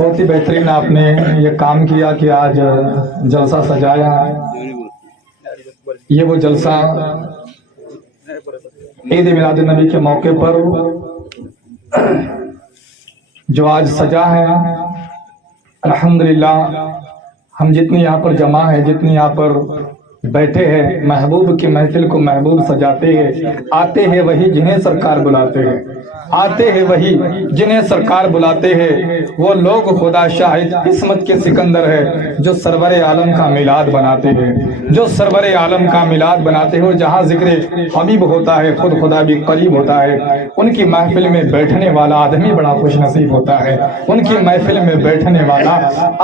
بہت ہی بہترین آپ نے یہ کام کیا کہ آج جلسہ سجایا ہے۔ یہ وہ جلسہ عید میلاد النبی کے موقع پر جو آج سجا ہے، الحمدللہ ہم جتنی یہاں پر جمع ہے، جتنی یہاں پر بیٹھے ہیں، محبوب کی محفل کو محبوب سجاتے ہیں۔ آتے ہیں وہی جنہیں سرکار بلاتے ہیں، آتے ہیں وہی جنہیں سرکار بلاتے ہیں۔ وہ لوگ خدا شاہد قسمت کے سکندر ہے جو سرور عالم کا میلاد بناتے ہیں، جو سرور عالم کا میلاد بناتے ہیں۔ اور جہاں ذکر حبیب ہوتا ہے خود خدا بھی قریب ہوتا ہے۔ ان کی محفل میں بیٹھنے والا آدمی بڑا خوش نصیب ہوتا ہے، ان کی محفل میں بیٹھنے والا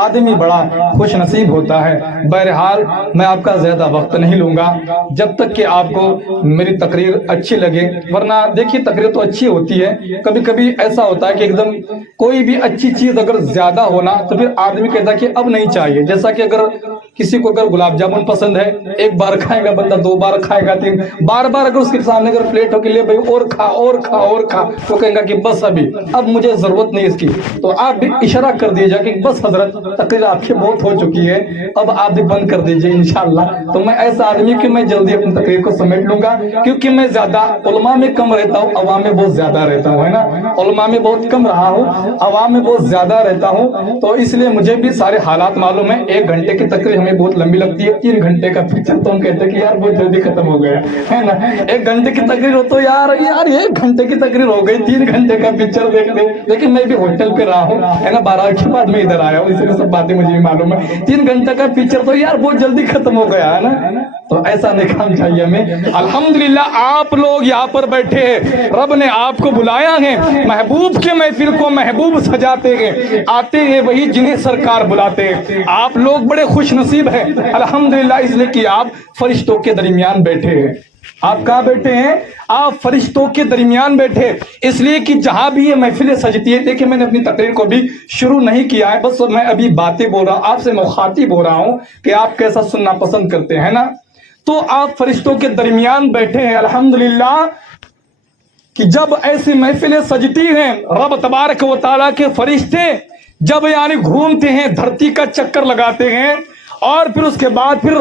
آدمی بڑا خوش نصیب ہوتا ہے۔ بہرحال میں آپ کا زیادہ وقت نہیں لوں گا جب تک کہ آپ کو میری تقریر اچھی لگے، ورنہ دیکھیے تقریر تو اچھی ہوتی ہے، کبھی کبھی ایسا ہوتا ہے کہ ایک دم کوئی بھی اچھی چیز اگر زیادہ ہونا تو پھر آدمی کہتا ہے کہ اب نہیں چاہیے۔ جیسا کہ اگر کسی کو اگر گلاب جامن پسند ہے، ایک بار کھائے گا بندہ، دو بار کھائے گا، تین بار اگر اس کے سامنے اگر پلیٹ ہو کے لے بھائی اور کھا اور کھا اور کھا، تو کہیں گا کہ بس اب مجھے ضرورت نہیں اس کی۔ تو آپ بھی اشارہ کر دیجیے کہ بس حضرت تقریر آپ کی بہت ہو چکی ہے، اب آپ بھی بند کر دیجیے انشاءاللہ۔ تو میں ایسا آدمی کہ میں جلدی اپنی تقریر کو سمیٹ لوں گا، کیونکہ میں زیادہ علماء میں کم رہتا ہوں، عوام میں بہت زیادہ رہتا ہوں، ہے نا۔ علماء میں بہت کم رہا ہوں، عوام میں بہت زیادہ رہتا ہوں، تو اس لیے مجھے بھی سارے حالات معلوم ہیں۔ 1 گھنٹے کی تقریر ہمیں بہت لمبی لگتی ہے، 3 گھنٹے کا پکچر تو ہم کہتے ہیں کہ یار بہت جلدی ختم ہو گیا ہے نا۔ 1 گھنٹے کی تقریر ہو تو یار 1 گھنٹے کی تقریر ہو گئی، 3 گھنٹے کا پکچر دیکھ لیں۔ لیکن میں بھی ہوٹل پہ رہا ہوں، ہے نا، 12 کے بعد میں ادھر آیا ہوں، اس لیے سب باتیں مجھے بھی معلوم ہے۔ 3 گھنٹے کا پکچر تو یار بہت جلدی ختم ہو گیا ہے نا، تو ایسا نہیں کام چاہیے ہمیں۔ الحمدللہ آپ لوگ یہاں پر بیٹھے ہیں، رب نے آپ کو بلایا ہے، محبوب کے محفل کو محبوب سجاتے ہیں، آتے ہیں وہی جنہیں سرکار بلاتے ہیں۔ آپ لوگ بڑے خوش نصیب ہیں الحمدللہ، اس لیے کہ آپ فرشتوں کے درمیان بیٹھے ہیں۔ آپ کہاں بیٹھے ہیں؟ آپ فرشتوں کے درمیان بیٹھے، اس لیے کہ جہاں بھی یہ محفلیں سجتی ہے، دیکھیں میں نے اپنی تقریر کو بھی شروع نہیں کیا ہے، بس میں ابھی باتیں بول رہا ہوں، آپ سے مخاطب ہو رہا ہوں کہ آپ کیسا سننا پسند کرتے ہیں نا۔ تو آپ فرشتوں کے درمیان بیٹھے ہیں الحمدللہ، کہ جب ایسی محفلیں سجتی ہیں، رب تبارک و تعالیٰ کے فرشتے جب یعنی گھومتے ہیں، دھرتی کا چکر لگاتے ہیں، اور پھر اس کے بعد پھر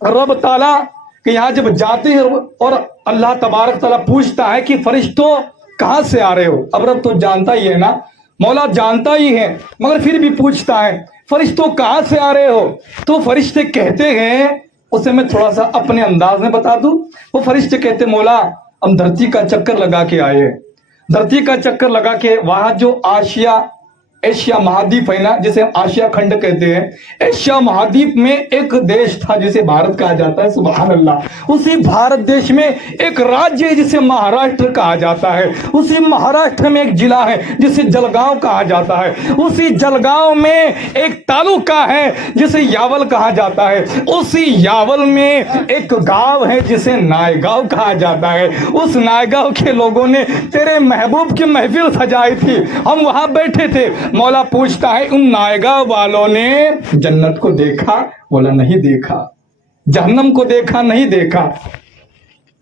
رب تعالیٰ کہ یہاں جب جاتے ہیں اور اللہ تبارک تعالیٰ پوچھتا ہے کہ فرشتوں کہاں سے آ رہے ہو؟ اب رب تو جانتا ہی ہے نا، مولا جانتا ہی ہے، مگر پھر بھی پوچھتا ہے فرشتوں کہاں سے آ رہے ہو؟ تو فرشتے کہتے ہیں، اسے میں تھوڑا سا اپنے انداز میں بتا دوں، وہ فرشتے کہتے ہیں مولا ہم دھرتی کا چکر لگا کے آئے ہیں، دھرتی کا چکر لگا کے وہاں جو ایشیا مہادیپ ہے نا، جسے ہم آسیا کھنڈ کہتے ہیں، ایشیا مہادیپ میں ایک دیش تھا جسے بھارت کہا جاتا ہے، سبحان اللہ۔ اسی بھارت دیش میں ایک راجیہ ہے جسے مہاراشٹر کہا جاتا ہے، اسی مہاراشٹر میں ایک ضلع ہے جسے جلگاؤں کہا جاتا ہے، اسی جلگاؤں میں ایک تعلقہ ہے جسے یاول کہا جاتا ہے، اسی یاول میں ایک گاؤں ہے جسے نائیگاؤں کہا جاتا ہے۔ اس نائیگاؤں کے لوگوں نے تیرے محبوب کی محفل سجائی تھی، ہم وہاں بیٹھے تھے۔ مولا پوچھتا ہے ان نائیگاؤں والوں نے جنت کو دیکھا؟ بولا نہیں دیکھا۔ جہنم کو دیکھا؟ نہیں دیکھا۔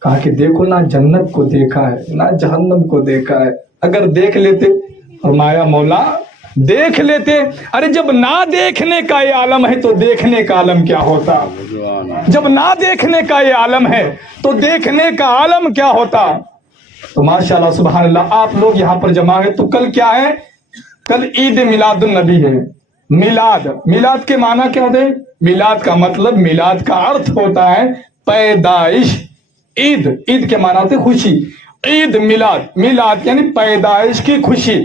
کہا کہ دیکھو نہ جنت کو دیکھا ہے نہ جہنم کو دیکھا ہے، اگر دیکھ لیتے، فرمایا مولا دیکھ لیتے۔ ارے جب نہ دیکھنے کا یہ عالم ہے تو دیکھنے کا عالم کیا ہوتا؟ جب نہ دیکھنے کا یہ عالم ہے تو دیکھنے کا عالم کیا ہوتا؟ تو ماشاءاللہ سبحان اللہ آپ لوگ یہاں پر جمع ہے، تو کل کیا ہے؟ کل عید میلاد النبی ہے۔ میلاد کے معنی کیا ہوتے ہیں؟ میلاد کا مطلب، میلاد کا ارتھ ہوتا ہے پیدائش۔ عید کے معنی ہوتے خوشی، عید میلاد یعنی پیدائش کی خوشی۔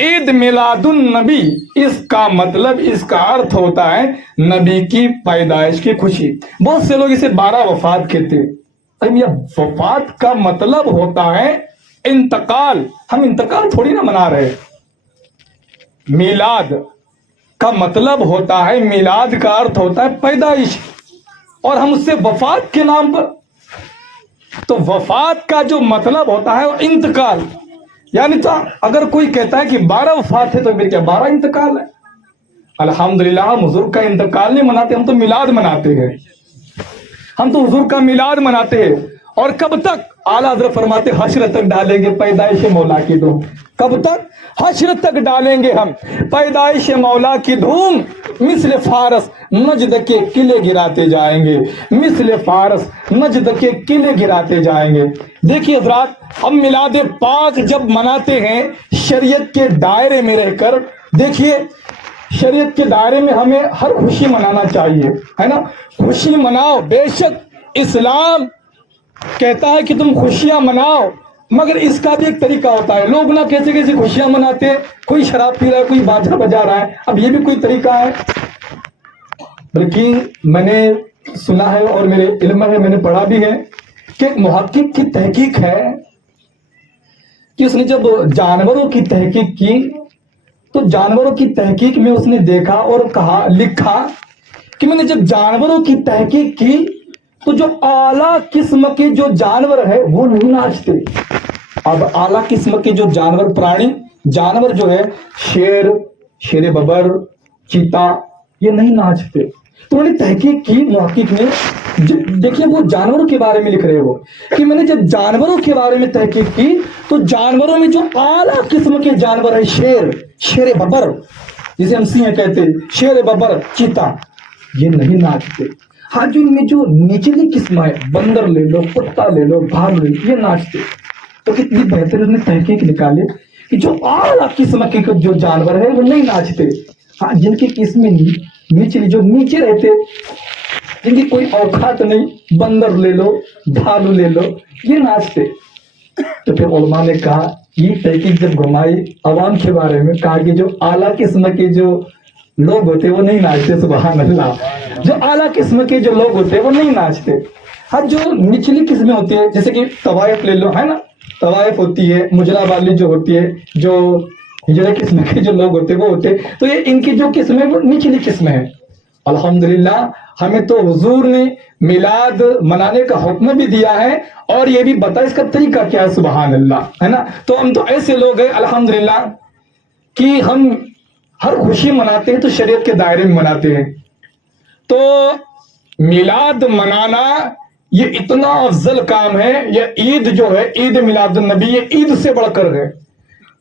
عید میلاد النبی اس کا مطلب، اس کا ارتھ ہوتا ہے نبی کی پیدائش کی خوشی۔ بہت سے لوگ اسے 12 وفات کہتے ہیں۔ یہ وفات کا مطلب ہوتا ہے انتقال، ہم انتقال تھوڑی نہ منا رہے۔ میلاد کا مطلب ہوتا ہے، میلاد کا ارتھ ہوتا ہے پیدائش، اور ہم اس سے وفات کے نام پر، تو وفات کا جو مطلب ہوتا ہے وہ انتقال، یعنی تو اگر کوئی کہتا ہے کہ 12 وفات ہے تو پھر کیا 12 انتقال ہے؟ الحمدللہ ہم حضور کا انتقال نہیں مناتے، ہم تو میلاد مناتے ہیں، ہم تو حضور کا میلاد مناتے ہیں۔ اور کب تک؟ اعلیٰ حضرت فرماتے حشر تک ڈالیں گے پیدائش مولا کی دھوم. کب تک؟ حشر تک ڈالیں گے ہم پیدائش مولا کی دھوم. مثل فارس نجد کے قلعے گراتے جائیں گے، مثل فارس نجد کے قلعے گراتے جائیں گے. دیکھیے حضرات، ہم میلاد پاک جب مناتے ہیں شریعت کے دائرے میں رہ کر، دیکھیے شریعت کے دائرے میں ہمیں ہر خوشی منانا چاہیے، ہے نا. خوشی مناؤ، بے شک اسلام کہتا ہے کہ تم خوشیاں مناؤ، مگر اس کا بھی ایک طریقہ ہوتا ہے. لوگ نہ کیسے کیسے خوشیاں مناتے ہیں، کوئی شراب پی رہا ہے، کوئی باجا بجا رہا ہے. اب یہ بھی کوئی طریقہ ہے؟ بلکہ میں نے سنا ہے اور میرے علم ہے، میں نے پڑھا بھی ہے کہ محقق کی تحقیق ہے کہ اس نے جب جانوروں کی تحقیق کی تو جانوروں کی تحقیق میں اس نے دیکھا اور کہا، لکھا کہ میں نے جب جانوروں کی تحقیق کی تو جو اعلیٰ قسم کے جو جانور ہے وہ نہیں ناچتے. اب اعلیٰ قسم کے جو جانور، پرانی جانور جو ہے، شیر، شیر ببر، چیتا، یہ نہیں ناچتے. تو انہوں نے تحقیق کی، محقق نے. دیکھیں وہ جانوروں کے بارے میں لکھ رہے ہو کہ میں نے جب جانوروں کے بارے میں تحقیق کی تو جانوروں میں جو اعلیٰ قسم کے جانور ہے، شیر، شیر ببر جسے ہم سینہ کہتے ہیں، شیر ببر، چیتا، یہ نہیں ناچتے. ہاں جو ان میں جو نچلی قسم ہے، بندر لے لو، کتا لے لو، بھالو لے لو، یہ ناچتے. تو کتنی بہتر اس نے تحقیق نکالے کہ جو اعلیٰ قسم کے جو جانور ہے وہ نہیں ناچتے. ہاں جن کی قسمیں نچلی، جو نیچے رہتے، جن کی کوئی اوقات نہیں، بندر لے لو، بھالو لے لو، یہ ناچتے. تو پھر علماء نے کہا، یہ تحقیق جب گھمائی عوام کے بارے میں، کہا کہ جو اعلیٰ قسم کے جو لوگ ہوتے وہ نہیں ناچتے. سبحان اللہ. جو اعلیٰ قسم کے جو لوگ ہوتے وہ نہیں ناچتے. ہاں جو نچلی قسمیں ہوتی ہے، جیسے کہ طوائف لے لو، ہے نا، طوائف ہوتی ہے، مجرا والی جو ہوتی ہے، جو ہجڑے قسم کے جو لوگ ہوتے وہ ہوتے، تو یہ ان کی جو قسم ہے وہ نچلی قسم ہے. الحمدللہ ہمیں تو حضور نے میلاد منانے کا حکم بھی دیا ہے اور یہ بھی بتا اس کا طریقہ کیا ہے. سبحان اللہ، ہے نا. تو ہم تو ایسے لوگ ہیں الحمدللہ کہ ہم ہر خوشی مناتے ہیں تو شریعت کے دائرے میں مناتے ہیں. تو میلاد منانا یہ اتنا افضل کام ہے. یہ عید جو ہے، عید میلاد النبی، یہ عید سے بڑھ کر ہے،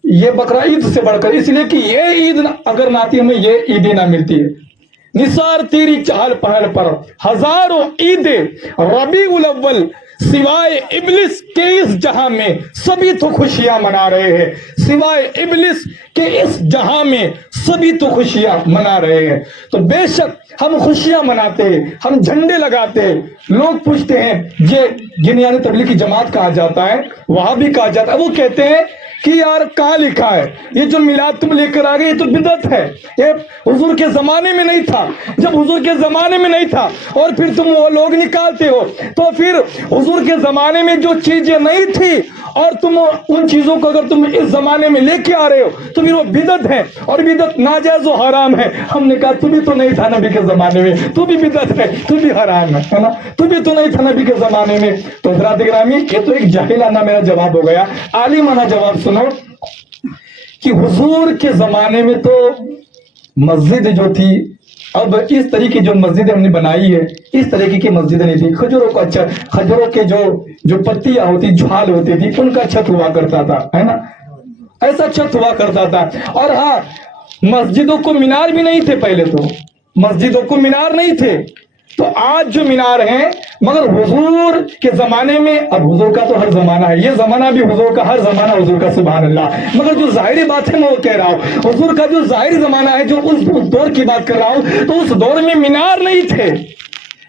یہ بقرہ عید سے بڑھ کر، اس لیے کہ یہ عید اگر نہ آتی ہمیں یہ عیدیں نہ ملتی ہے. نثار تیری چہل پہل پر ہزاروں عیدیں، ربیع الاول سوائے ابلیس کے اس جہاں میں سبھی تو خوشیاں منا رہے ہیں. سوائے ابلیس کے اس جہاں میں سبھی تو خوشیاں منا رہے ہیں. تو بے شک ہم خوشیاں مناتے ہیں، ہم جھنڈے لگاتے ہیں. لوگ پوچھتے ہیں یہ گنیانی تبلیغی جماعت کہا جاتا ہے، وہاں بھی کہا جاتا ہے. وہ کہتے ہیں کہ یار کہاں لکھا ہے یہ جو میلاد تم لے کر آ گئے یہ تو بدعت ہے، یہ حضور کے زمانے میں نہیں تھا. جب حضور کے زمانے میں نہیں تھا اور پھر تم وہ لوگ نکالتے ہو، تو پھر حضور کے زمانے میں جو چیزیں نہیں تھی اور تم ان چیزوں کو اگر تم اس زمانے میں لے کے آ رہے ہو تو پھر وہ بدعت ہے اور بدعت ناجائز و حرام ہے. ہم نے کہا تو بھی تو نہیں تھا نبی کے زمانے میں، تو بھی بدعت ہے، تو بھی حرام ہے نا، تو بھی تو نہیں تھا نبی کے زمانے میں. تو حضرات گرامی، یہ تو ایک جاہلانہ میرا جواب ہو گیا. عالمانہ جواب سنو کہ حضور کے زمانے میں تو مسجد جو تھی، اب اس طریقے جو مسجد ہم نے بنائی ہے اس طریقے کی مسجدیں نہیں تھی. کھجوروں کو اچھا، کھجوروں کے جو پتیاں ہوتی، جھال ہوتی تھی، ان کا چھت ہوا کرتا تھا، ہے نا، ایسا چھت ہوا کرتا تھا. اور ہاں مسجدوں کو مینار بھی نہیں تھے پہلے، تو مسجدوں کو مینار نہیں تھے. تو آج جو مینار ہیں، مگر حضور کے زمانے میں، اب حضور کا تو ہر زمانہ ہے، یہ زمانہ بھی حضور کا، ہر زمانہ حضور کا، سبحان اللہ. مگر جو ظاہری بات ہے میں وہ کہہ رہا ہوں، حضور کا جو ظاہری زمانہ ہے، جو اس دور کی بات کر رہا ہوں، تو اس دور میں مینار نہیں تھے،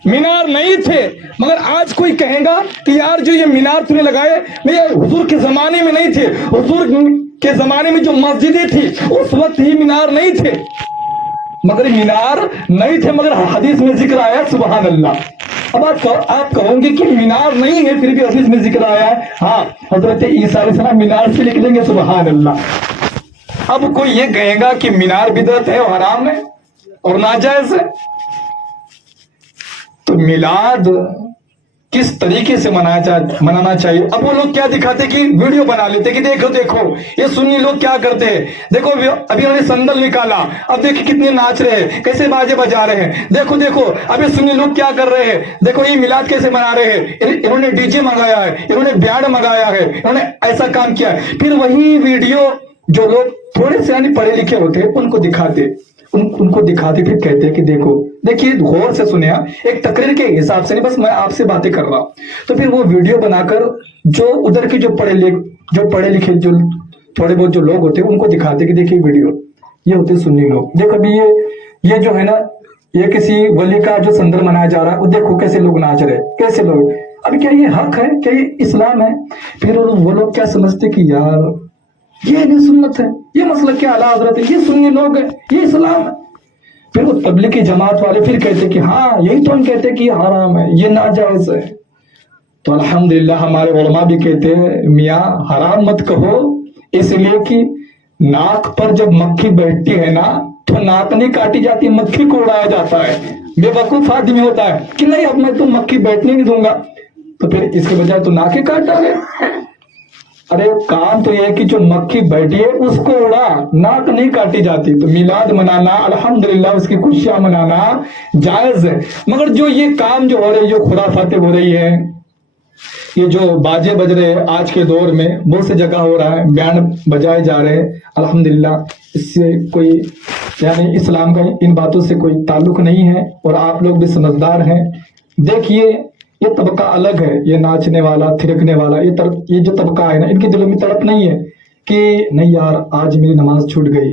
مینار نہیں تھے. مگر آج کوئی کہے گا کہ یار جو یہ مینار تم نے لگائے یہ حضور کے زمانے میں نہیں تھے. حضور کے زمانے میں جو مسجدیں تھی اس وقت ہی مینار نہیں تھے، مگر مینار نہیں تھے، مگر حدیث میں ذکر آیا. سبحان اللہ. اب آپ کہوں گے کہ مینار نہیں ہے پھر بھی حدیث میں ذکر آیا ہے. ہاں حضرت عیسیٰ علیہ السلام مینار سے نکلیں گے. سبحان اللہ. اب کوئی یہ کہے گا کہ مینار بدعت ہے اور حرام ہے اور ناجائز ہے. تو میلاد किस तरीके से मनाना चाहिए। अब वो लोग क्या दिखाते कि वीडियो बना लेते कि देखो देखो ये सुन्नी लोग क्या करते हैं, देखो अभी उन्होंने संदल निकाला, अब देखिए कितने नाच रहे हैं, कैसे बाजे बजा रहे हैं, देखो देखो अब ये सुन्नी लोग क्या कर रहे हैं, देखो ये मिलाद कैसे मना रहे हैं, इन्होंने डीजे मंगाया है, इन्होंने बैंड मंगाया है, इन्होंने ऐसा काम किया है। फिर वही वीडियो जो लोग थोड़े से यानी पढ़े लिखे होते हैं उनको दिखाते, उनको दिखाते फिर कहते हैं कि देखो देखिए गौर से सुने, एक तकरीर के हिसाब से नहीं, बस मैं आपसे बातें कर रहा हूं। तो फिर वो वीडियो बनाकर जो उधर की जो पढ़े लिखे जो थोड़े बहुत जो लोग होते हैं उनको दिखाते कि देखिए वीडियो, ये होते सुन्नी लोग, देखो अभी ये जो है ना, ये किसी वली का जो संदल मनाया जा रहा है, वो देखो कैसे लोग नाच रहे, कैसे लोग, अभी क्या ये हक है, क्या ये इस्लाम है? फिर वो लोग क्या समझते कि यार ये नहीं सुन्नत है, ये मसलक के आला हजरत है, ये सुन्नी लोग है, ये इस्लाम है। फिर वो तबलीगी जमात वाले फिर कहते कि हाँ यही तो हम कहते कि ये हराम है, ये नाजायज है। तो अल्हम्दुलिल्लाह हमारे उलमा भी कहते हैं मियाँ हराम मत कहो, इसलिए कि नाक पर जब मक्खी बैठती है ना तो नाक नहीं काटी जाती, मक्खी को उड़ाया जाता है। बेवकूफ आदमी होता है कि नहीं अब मैं तो मक्खी बैठने नहीं दूंगा, तो फिर इसके बजाय तो नाक ही काट डाले। अरे काम तो ये है कि जो मक्खी बैठी है उसको उड़ा, नाक नहीं काटी जाती। तो मिलाद मनाना अल्हम्दुलिल्लाह उसकी खुशियां मनाना जायज है, मगर जो ये काम जो हो रही, जो खुराफातें हो रही है, ये जो बाजे बज रहे हैं आज के दौर में बहुत सी जगह हो रहा है, बैंड बजाए जा रहे हैं, अल्हम्दुलिल्लाह इससे कोई यानी इस्लाम का इन बातों से कोई ताल्लुक नहीं है और आप लोग भी समझदार हैं। देखिए ये तबका अलग है, ये नाचने वाला थिरकने वाला ये जो तबका है ना, इनके दिलों में तड़प नहीं है कि नहीं यार आज मेरी नमाज छूट गई,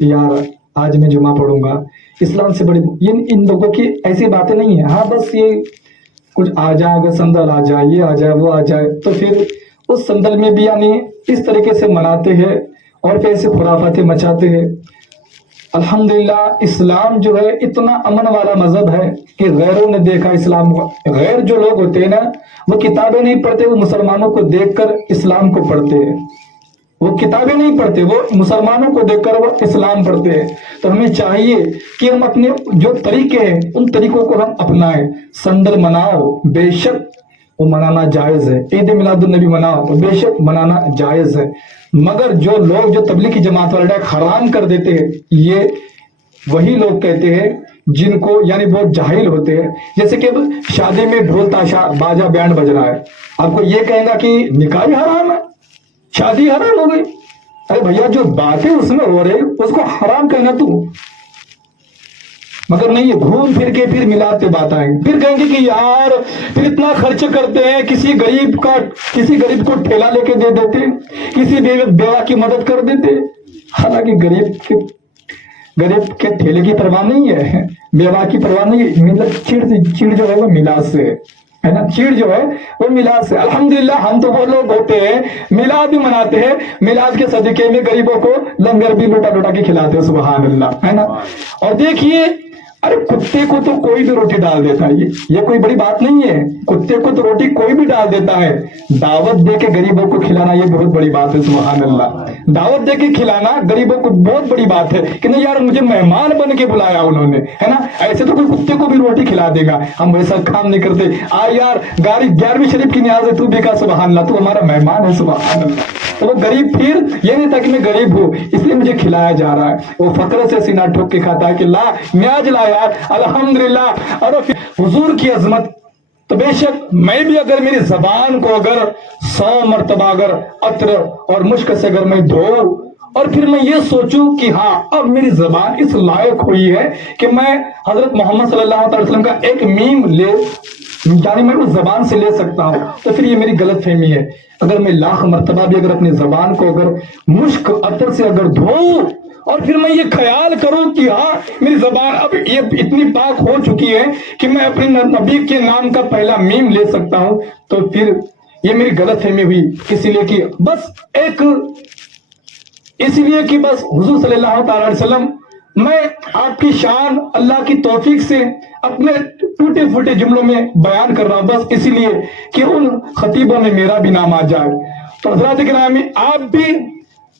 यार आज मैं जुमा पढ़ूंगा। इस्लाम से बड़ी इन लोगों की ऐसी बातें नहीं है। हाँ बस ये कुछ आ जाए, अगर संदल आ जाए, ये आ जाए, वो आ जाए, तो फिर उस संदल में भी यानी इस तरीके से मनाते हैं और फिर ऐसे खुराफातें मचाते हैं। अल्हम्दुलिल्लाह इस्लाम जो है इतना अमन वाला मजहब है कि गैरों ने देखा इस्लाम को, गैर जो लोग होते हैं ना वो किताबें नहीं पढ़ते, वो मुसलमानों को देखकर इस्लाम को पढ़ते हैं। वो किताबें नहीं पढ़ते, वो मुसलमानों को देखकर वो इस्लाम पढ़ते हैं। तो हमें चाहिए कि हम अपने जो तरीके हैं उन तरीकों को हम अपनाएं। संदल मनाओ, बेशक वो मनाना जायज है, ईद मिलादुन नबी मनाओ तो बेशक मनाना जायज है, मगर जो लोग जो तबलीगी जमात वाले हराम कर देते हैं, ये वही लोग कहते हैं जिनको यानी बहुत जाहिल होते हैं। जैसे कि शादी में ढोल ताशा बाजा बैंड बज रहा है, आपको ये कहेगा कि निकाह हराम है, शादी हराम हो गई। अरे भैया जो बातें उसमें हो रही उसको हराम कहना तू, मगर नहीं है घूम फिर के फिर मिलाद पे बात आएंगे, फिर कहेंगे कि यार फिर इतना खर्च करते हैं, किसी गरीब को ठेला लेके दे देते, किसी बेवा की मदद कर देते। हालांकि गरीब के ठेले की परवाह नहीं है, बेवा की परवाह नहीं है, मतलब चिड़ जो है वो मिलाद से है ना, चीड़ जो है वो मिलाद से। अल्हम्दुलिल्लाह हम तो वो लोग होते हैं मिलाद भी मनाते हैं, मिलाद के सदके में गरीबों को लंगर भी लुटा के खिलाते हैं, सुभान अल्लाह, है ना। और देखिए अरे कुत्ते को तो कोई भी रोटी डाल देता है, ये कोई बड़ी बात नहीं है, कुत्ते को तो रोटी कोई भी डाल देता है। दावत दे के गरीबों को खिलाना ये बहुत बड़ी बात है, सुभान अल्लाह। दावत दे के खिलाना गरीबों को बहुत बड़ी बात है कि नहीं यार मुझे मेहमान बन के बुलाया उन्होंने, है ना। ऐसे तो कोई कुत्ते को भी रोटी खिला देगा, हम वैसा काम नहीं करते। आ यार गाड़ी 11वीं शरीफ की न्याज है, तू भी कहा सुभान अल्लाह, तू हमारा मेहमान है, सुभान अल्लाह। तो वो गरीब फिर ये नहीं था कि मैं गरीब हूं इसलिए मुझे खिलाया जा रहा है, वो फक्र से सीना ठोक के खाता है कि ला न्याज ला यार अल्हम्दुलिल्लाह। और फिर हुजूर की अजमत, तो बेशक मैं भी अगर मेरी जबान को अगर 100 मरतबा अगर अत्र और मुश्क से अगर मैं धोऊं और फिर मैं ये सोचूं कि हाँ अब मेरी जबान इस लायक हुई है कि मैं हजरत मोहम्मद सल्लल्लाहु अलैहि वसल्लम का एक मीम ले यानी मैं उस जबान से ले सकता हूं, तो फिर ये मेरी गलत फहमी है। अगर मैं लाख मरतबा भी अगर अपनी जबान को अगर मुश्क अतर से अगर धोऊं और फिर मैं ये ख्याल करूं कि हाँ मेरी जबान अब ये इतनी पाक हो चुकी है कि मैं अपने नबी के नाम का पहला मीम ले सकता हूं, तो फिर ये मेरी गलत फहमी हुई। इसीलिए कि बस हुजूर सल्लल्लाहु अलैहि वसल्लम, मैं आपकी शान अल्लाह की तौफीक से अपने टूटे फूटे जुमलों में बयान कर रहा हूं, बस इसीलिए कि उन खतीबों में मेरा भी नाम आ जाए। तो हज़रात किराम आप भी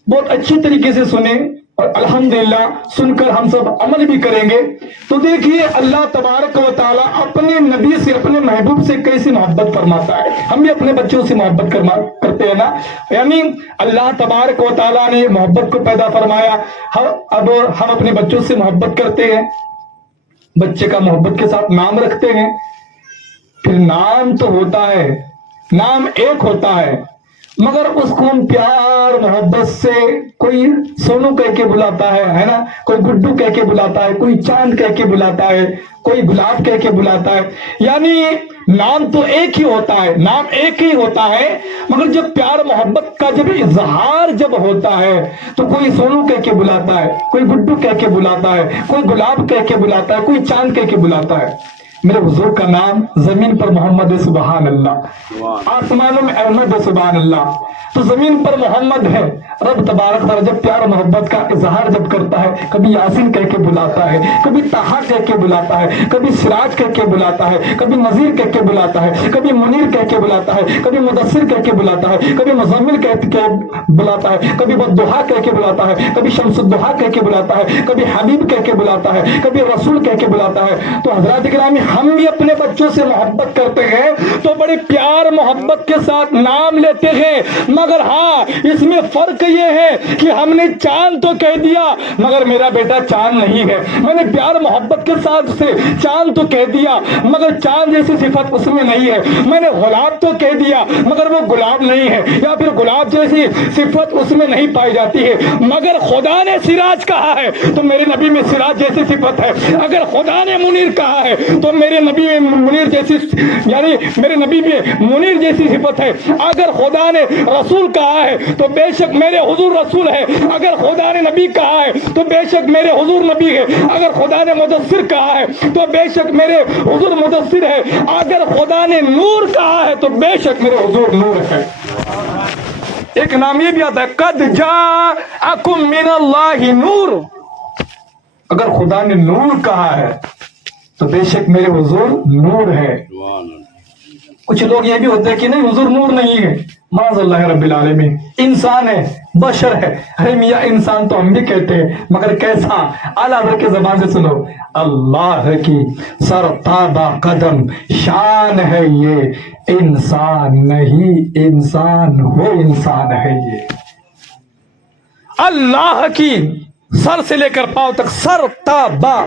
बहुत अच्छी तरीके से सुने اور الحمدللہ سن کر ہم سب عمل بھی کریں گے. تو دیکھیے اللہ تبارک و تعالیٰ اپنے نبی سے، اپنے محبوب سے کیسی محبت فرماتا ہے. ہم بھی اپنے بچوں سے محبت کرتے ہیں نا. یعنی اللہ تبارک و تعالیٰ نے محبت کو پیدا فرمایا. اب ہم اپنے بچوں سے محبت کرتے ہیں، بچے کا محبت کے ساتھ نام رکھتے ہیں. پھر نام تو ہوتا ہے، نام ایک ہوتا ہے، مگر اس کو ہم پیار محبت سے کوئی سونو کہہ کے بلاتا ہے نا، کوئی گڈو کہہ کے بلاتا ہے، کوئی چاند کہہ کے بلاتا ہے، کوئی گلاب کہہ کے بلاتا ہے. یعنی نام تو ایک ہی ہوتا ہے، نام ایک ہی ہوتا ہے، مگر جب پیار محبت کا جب اظہار جب ہوتا ہے تو کوئی سونو کہہ کے بلاتا ہے، کوئی گڈو کہہ کے بلاتا ہے، کوئی گلاب کہہ کے بلاتا ہے، کوئی چاند کہہ کے بلاتا ہے. میرے حضور کا نام زمین پر محمد ہے، سبحان اللہ. آسمانوں میں احمد ہے، سبحان اللہ. تو زمین پر محمد ہے. رب تبارک تعالیٰ جب پیار محبت کا اظہار جب کرتا ہے، کبھی یاسین کہہ کے بلاتا ہے، کبھی طہا کہہ کے بلاتا ہے، کبھی سراج کہہ کے بلاتا ہے، کبھی نذیر کہہ کے بلاتا ہے، کبھی منیر کہہ کے بلاتا ہے، کبھی مدثر کہہ کے بلاتا ہے، کبھی مزمل کہہ کے بلاتا ہے، کبھی والضحیٰ کہہ کے بلاتا ہے، کبھی شمس الضحیٰ کہہ کے بلاتا ہے، کبھی حبیب کہہ کے بلاتا ہے، کبھی رسول کہہ کے بلاتا ہے. تو حضرات گرامی، ہم بھی اپنے بچوں سے محبت کرتے ہیں تو بڑے پیار محبت کے ساتھ نام لیتے ہیں. مگر ہاں، اس میں فرق یہ ہے کہ ہم نے چاند تو کہہ دیا مگر میرا بیٹا چاند نہیں ہے. میں نے پیار محبت کے ساتھ سے چاند تو کہہ دیا مگر چاند جیسی صفت اس میں نہیں ہے. میں نے گلاب تو کہہ دیا مگر وہ گلاب نہیں ہے، یا پھر گلاب جیسی صفت اس میں نہیں پائی جاتی ہے. مگر خدا نے سراج کہا ہے تو میرے نبی میں سراج جیسی صفت ہے. اگر خدا نے منیر کہا ہے تو میرے نبی میں منیر جیسی، یعنی میرے نبی میں منیر جیسی صفت ہے. اگر خدا نے رسول کہا ہے تو بے شک میرے حضور رسول ہے. اگر خدا نے نبی کہا ہے تو بے شک میرے حضور نبی ہے. اگر خدا نے مدثر کہا ہے تو بے شک میرے حضور مدثر ہے. اگر خدا نے نور کہا ہے تو بے شک میرے حضور نور ہے. ایک نام یہ بھی آتا ہے، قد جاءکم من اللہ نور. اگر خدا نے نور کہا ہے تو بے شک میرے حضور نور ہے. کچھ لوگ یہ بھی ہوتے ہیں کہ نہیں، حضور نور نہیں ہے. معاذ اللہ رب العالمین، انسان ہے، بشر ہے. ارے میاں انسان تو ہم بھی کہتے ہیں مگر کیسا؟ اعلیٰ حضرت کے زبان سے سنو، اللہ کی سرتابہ قدم شان ہے یہ، انسان نہیں انسان ہو انسان ہے یہ. اللہ کی سر سے لے کر پاؤں تک سرتابہ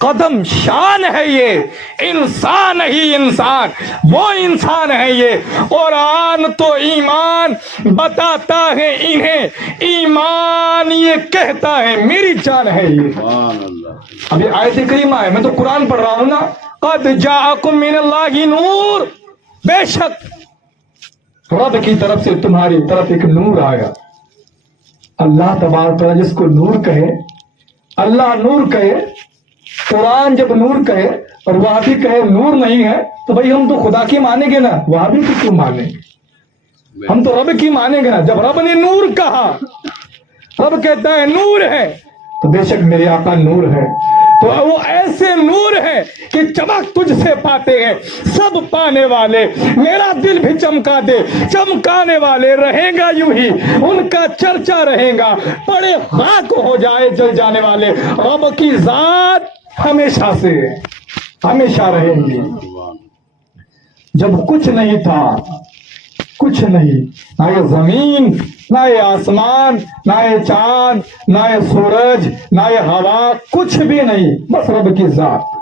قدم شان ہے یہ، انسان ہی انسان، وہ انسان ہے یہ. قرآن تو ایمان بتاتا ہے انہیں، ایمان یہ کہتا ہے میری جان ہے یہ. ابھی آیت کریمہ ہے، میں تو قرآن پڑھ رہا ہوں نا. قد جاءکم من اللہ نور، بے شک رب کی طرف سے تمہاری طرف ایک نور آیا. اللہ تبارک تعالیٰ جس کو نور کہے، اللہ نور کہے، قرآن جب نور کہے اور وہاں بھی کہے نور نہیں ہے، تو بھائی ہم تو خدا کی مانیں گے نا، وہاں بھی کیوں مانیں گے؟ ہم تو رب کی مانیں گے نا. جب رب نے نور کہا، رب کہتا ہے نور ہے، تو بے شک میرے آقا نور ہے. تو وہ ایسے نور ہے کہ چمک تجھ سے پاتے ہیں سب پانے والے. میرا دل بھی چمکا دے، چمکانے والے رہیں گا یوں ہی، ان کا چرچا رہے گا، پڑے خاک ہو جائے جل جانے والے. رب کی ذات ہمیشہ سے ہمیشہ رہے گی. جب کچھ نہیں تھا، کچھ نہیں، نہ یہ زمین، نہ یہ آسمان، نہ یہ چاند، نہ یہ سورج، نہ یہ ہوا، کچھ بھی نہیں، بس رب کی ذات،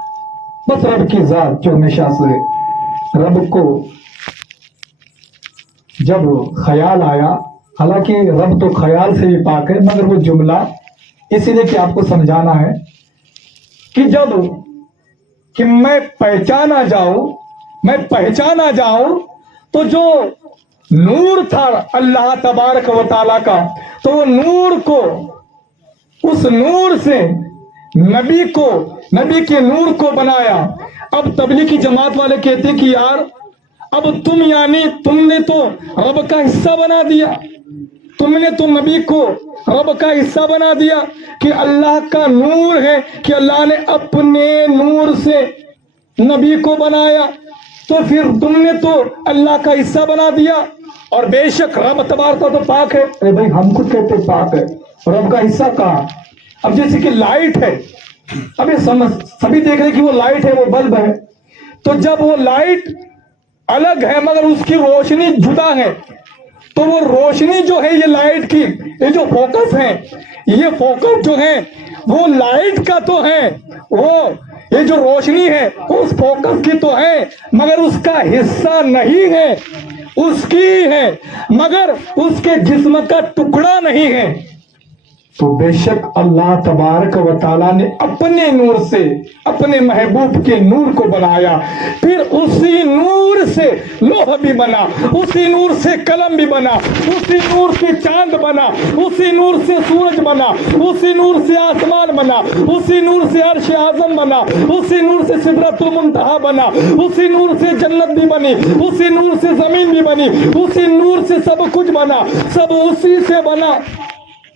بس رب کی ذات جو ہمیشہ سے. رب کو جب خیال آیا، حالانکہ رب تو خیال سے ہی پاک ہے، مگر وہ جملہ اسی لیے کہ آپ کو سمجھانا ہے کہ جب کہ میں پہچانا جاؤں تو جو نور تھا اللہ تبارک و تعالیٰ کا، تو وہ نور کو، اس نور سے نبی کے نور کو بنایا. اب تبلیغ کی جماعت والے کہتے کہ یار اب تم نے تو رب کا حصہ بنا دیا، تم نے تو نبی کو رب کا حصہ بنا دیا کہ اللہ کا نور ہے، کہ اللہ نے اپنے نور سے نبی کو بنایا، تو پھر تم نے تو اللہ کا حصہ بنا دیا. और बेशक रब तबारक तो पाक है। अरे भाई हम खुद कहते पाक है, रब का हिस्सा कहाँ? अब जैसे कि लाइट है, अब ये समझ सभी देख रहे कि वो लाइट है, वो बल्ब है, तो जब वो लाइट अलग है मगर उसकी रोशनी जुदा है, तो वो रोशनी जो है ये लाइट की, ये जो फोकस है, ये फोकस जो है वो लाइट का तो है, वो ये जो रोशनी है उस फोकस की तो है मगर उसका हिस्सा नहीं है, उसकी है मगर उसके जिस्म का टुकड़ा नहीं है। तो बेशक अल्लाह तबारक व ताला ने अपने नूर से अपने महबूब के नूर को बनाया, फिर उसी नूर से लोह भी बना, उसी नूर से कलम भी बना, उसी नूर से चांद बना, उसी नूर से सूरज बना, उसी नूर से आसमान बना, उसी नूर से अर्श आज़म बना, उसी नूर से सिदरतुल मुंतहा बना, उसी नूर से जन्नत भी बनी, उसी नूर से जमीन भी बनी, उसी नूर से सब कुछ बना, सब उसी से बना।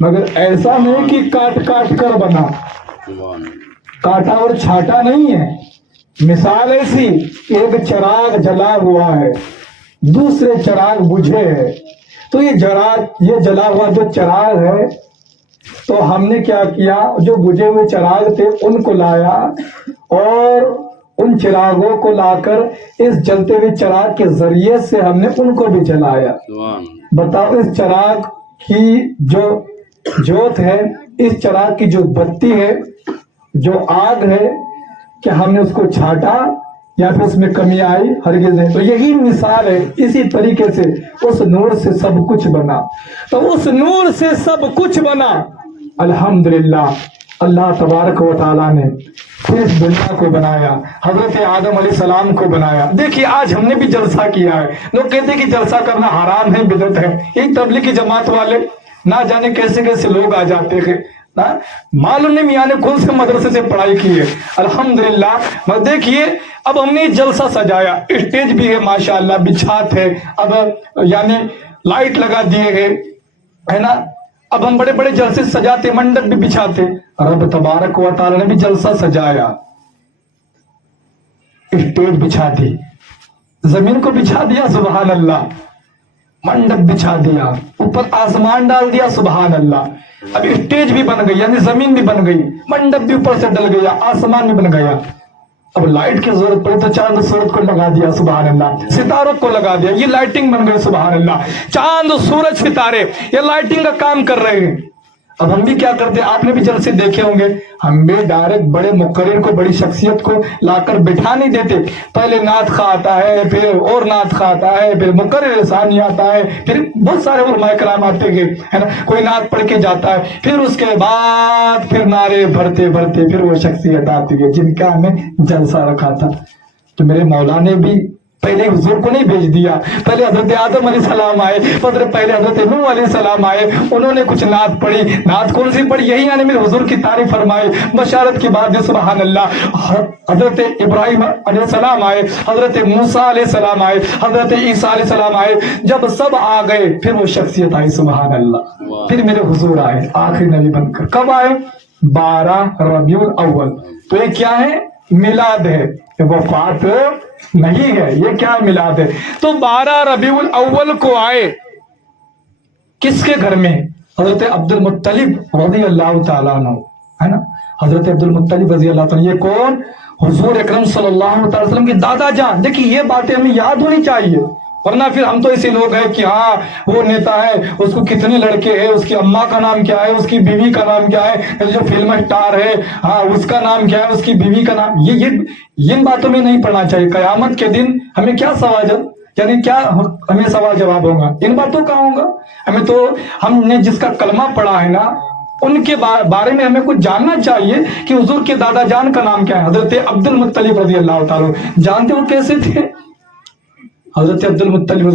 मगर ऐसा नहीं कि काट काट कर बना, काटा और छाटा नहीं है। मिसाल ऐसी, एक चिराग जला हुआ है, दूसरे चिराग बुझे है, तो ये जला हुआ जो चिराग है, तो हमने क्या किया, जो बुझे हुए चिराग थे उनको लाया और उन चिरागों को लाकर इस जलते हुए चिराग के जरिए से हमने उनको भी जलाया। बताओ, इस चिराग की जो जोत है, इस चिराग की जो बत्ती है, जो आग है, क्या हमने उसको छाटा या फिर उसमें कमी आई? हरगिज़ नहीं। तो यही मिसाल है, इसी तरीके से उस नूर से सब कुछ बना। तो उस नूर से सब कुछ बना, अल्हम्दुलिल्लाह, अल्लाह तबारक व ताला ने फिर इस दुनिया को बनाया, हजरत आदम अलैहिस्सलाम को बनाया। देखिए आज हमने भी जलसा किया है। लोग कहते हैं कि जलसा करना हराम है, बिदअत है। यही तबलीग की जमात वाले ना जाने कैसे कैसे लोग आ जाते थे ना, मालूम नहीं मियां ने कौन से मदरसे से पढ़ाई की है। अल्हम्दुलिल्लाह, मगर देखिए अब हमने जलसा सजाया, स्टेज भी है माशाअल्लाह, बिछात है, अब यानी लाइट लगा दिए है ना। अब हम बड़े बड़े जलसे सजाते, मंडप भी बिछाते। रब तबारक व तआला ने भी जलसा सजाया, स्टेज बिछा दी, जमीन को बिछा दिया, सुभान अल्लाह, मंडप बिछा दिया, ऊपर आसमान डाल दिया, सुभान अल्लाह। अब स्टेज भी बन गई, यानी जमीन भी बन गई, मंडप भी ऊपर से डल गया, आसमान भी बन गया। अब लाइट की जरूरत पड़ी तो चांद सूरज को लगा दिया, सुभान अल्लाह, सितारों को लगा दिया, ये लाइटिंग बन गई, सुभान अल्लाह। चांद सूरज सितारे ये लाइटिंग का काम कर रहे हैं। अब हम भी क्या करते हैं, आपने भी जलसे देखे होंगे, हम भी डायरेक्ट बड़े मुकर्रिर को, बड़ी शख्सियत को लाकर बिठा नहीं देते। पहले नात खा आता है, फिर और नात खा आता है, फिर मुकर्रिर सानी आता है, फिर बहुत सारे उलमाए कराम आते हैं, है ना, कोई नात पढ़ के जाता है, फिर उसके बाद फिर नारे भरते भरते फिर वो शख्सियत आती है जिनका हमें जलसा रखा था। तो मेरे मौला ने भी पहले हुजूर को नहीं भेज दिया, पहले हजरत आदम अलैहिस्सलाम आए, पहले हजरत नूह अलैहिस्सलाम आए, उन्होंने कुछ नात पढ़ी। नात कौन सी पढ़ी? यही आने मेरे हुजूर की तारीफ फरमाई, बशारत की बात है, सुभान अल्लाह। हजरत इब्राहिम अलैहिस्सलाम आए, हजरत मूसा अलैहिस्सलाम आए, हजरत ईसा अलैहिस्सलाम आए। जब सब आ गए फिर वो शख्सियत आई, सुभान अल्लाह, फिर मेरे हुजूर आए आखिरी नबी बनकर। कब आए? 12 रबीउल अव्वल। तो ये क्या है? मिलाद है, वफात नहीं है, ये क्या मिलाद है? तो 12 रबीउल अव्वल को आए, किसके घर में? हजरत अब्दुल मुत्तलिब रज़ी अल्लाह ताला अन्हु, है ना, हजरत अब्दुल मुत्तलिब रज़ी अल्लाह ताला। ये कौन? हुजूर अकरम सल्लल्लाहु अलैहि वसल्लम की दादा जान। देखिए ये बातें हमें याद होनी चाहिए, वरना फिर हम तो ऐसे लोग हैं कि हाँ वो नेता है, उसको कितने लड़के हैं, उसकी अम्मा का नाम क्या है, उसकी बीवी का नाम क्या है, जो फिल्म स्टार है हाँ उसका नाम क्या है, उसकी बीवी का नाम, ये इन बातों में नहीं पढ़ना चाहिए। कयामत के दिन हमें क्या सवाल, यानी क्या हमें सवाल जवाब होगा, इन बातों का होगा। हमें तो हमने जिसका कलमा पढ़ा है ना, उनके बारे में हमें कुछ जानना चाहिए कि हुजूर के दादा जान का नाम क्या है। हजरत अब्दुल मुत्तलिब रज़ी अल्लाह ताला, जानते हो कैसे थे? हजरत अब्दुल मुत्तलिब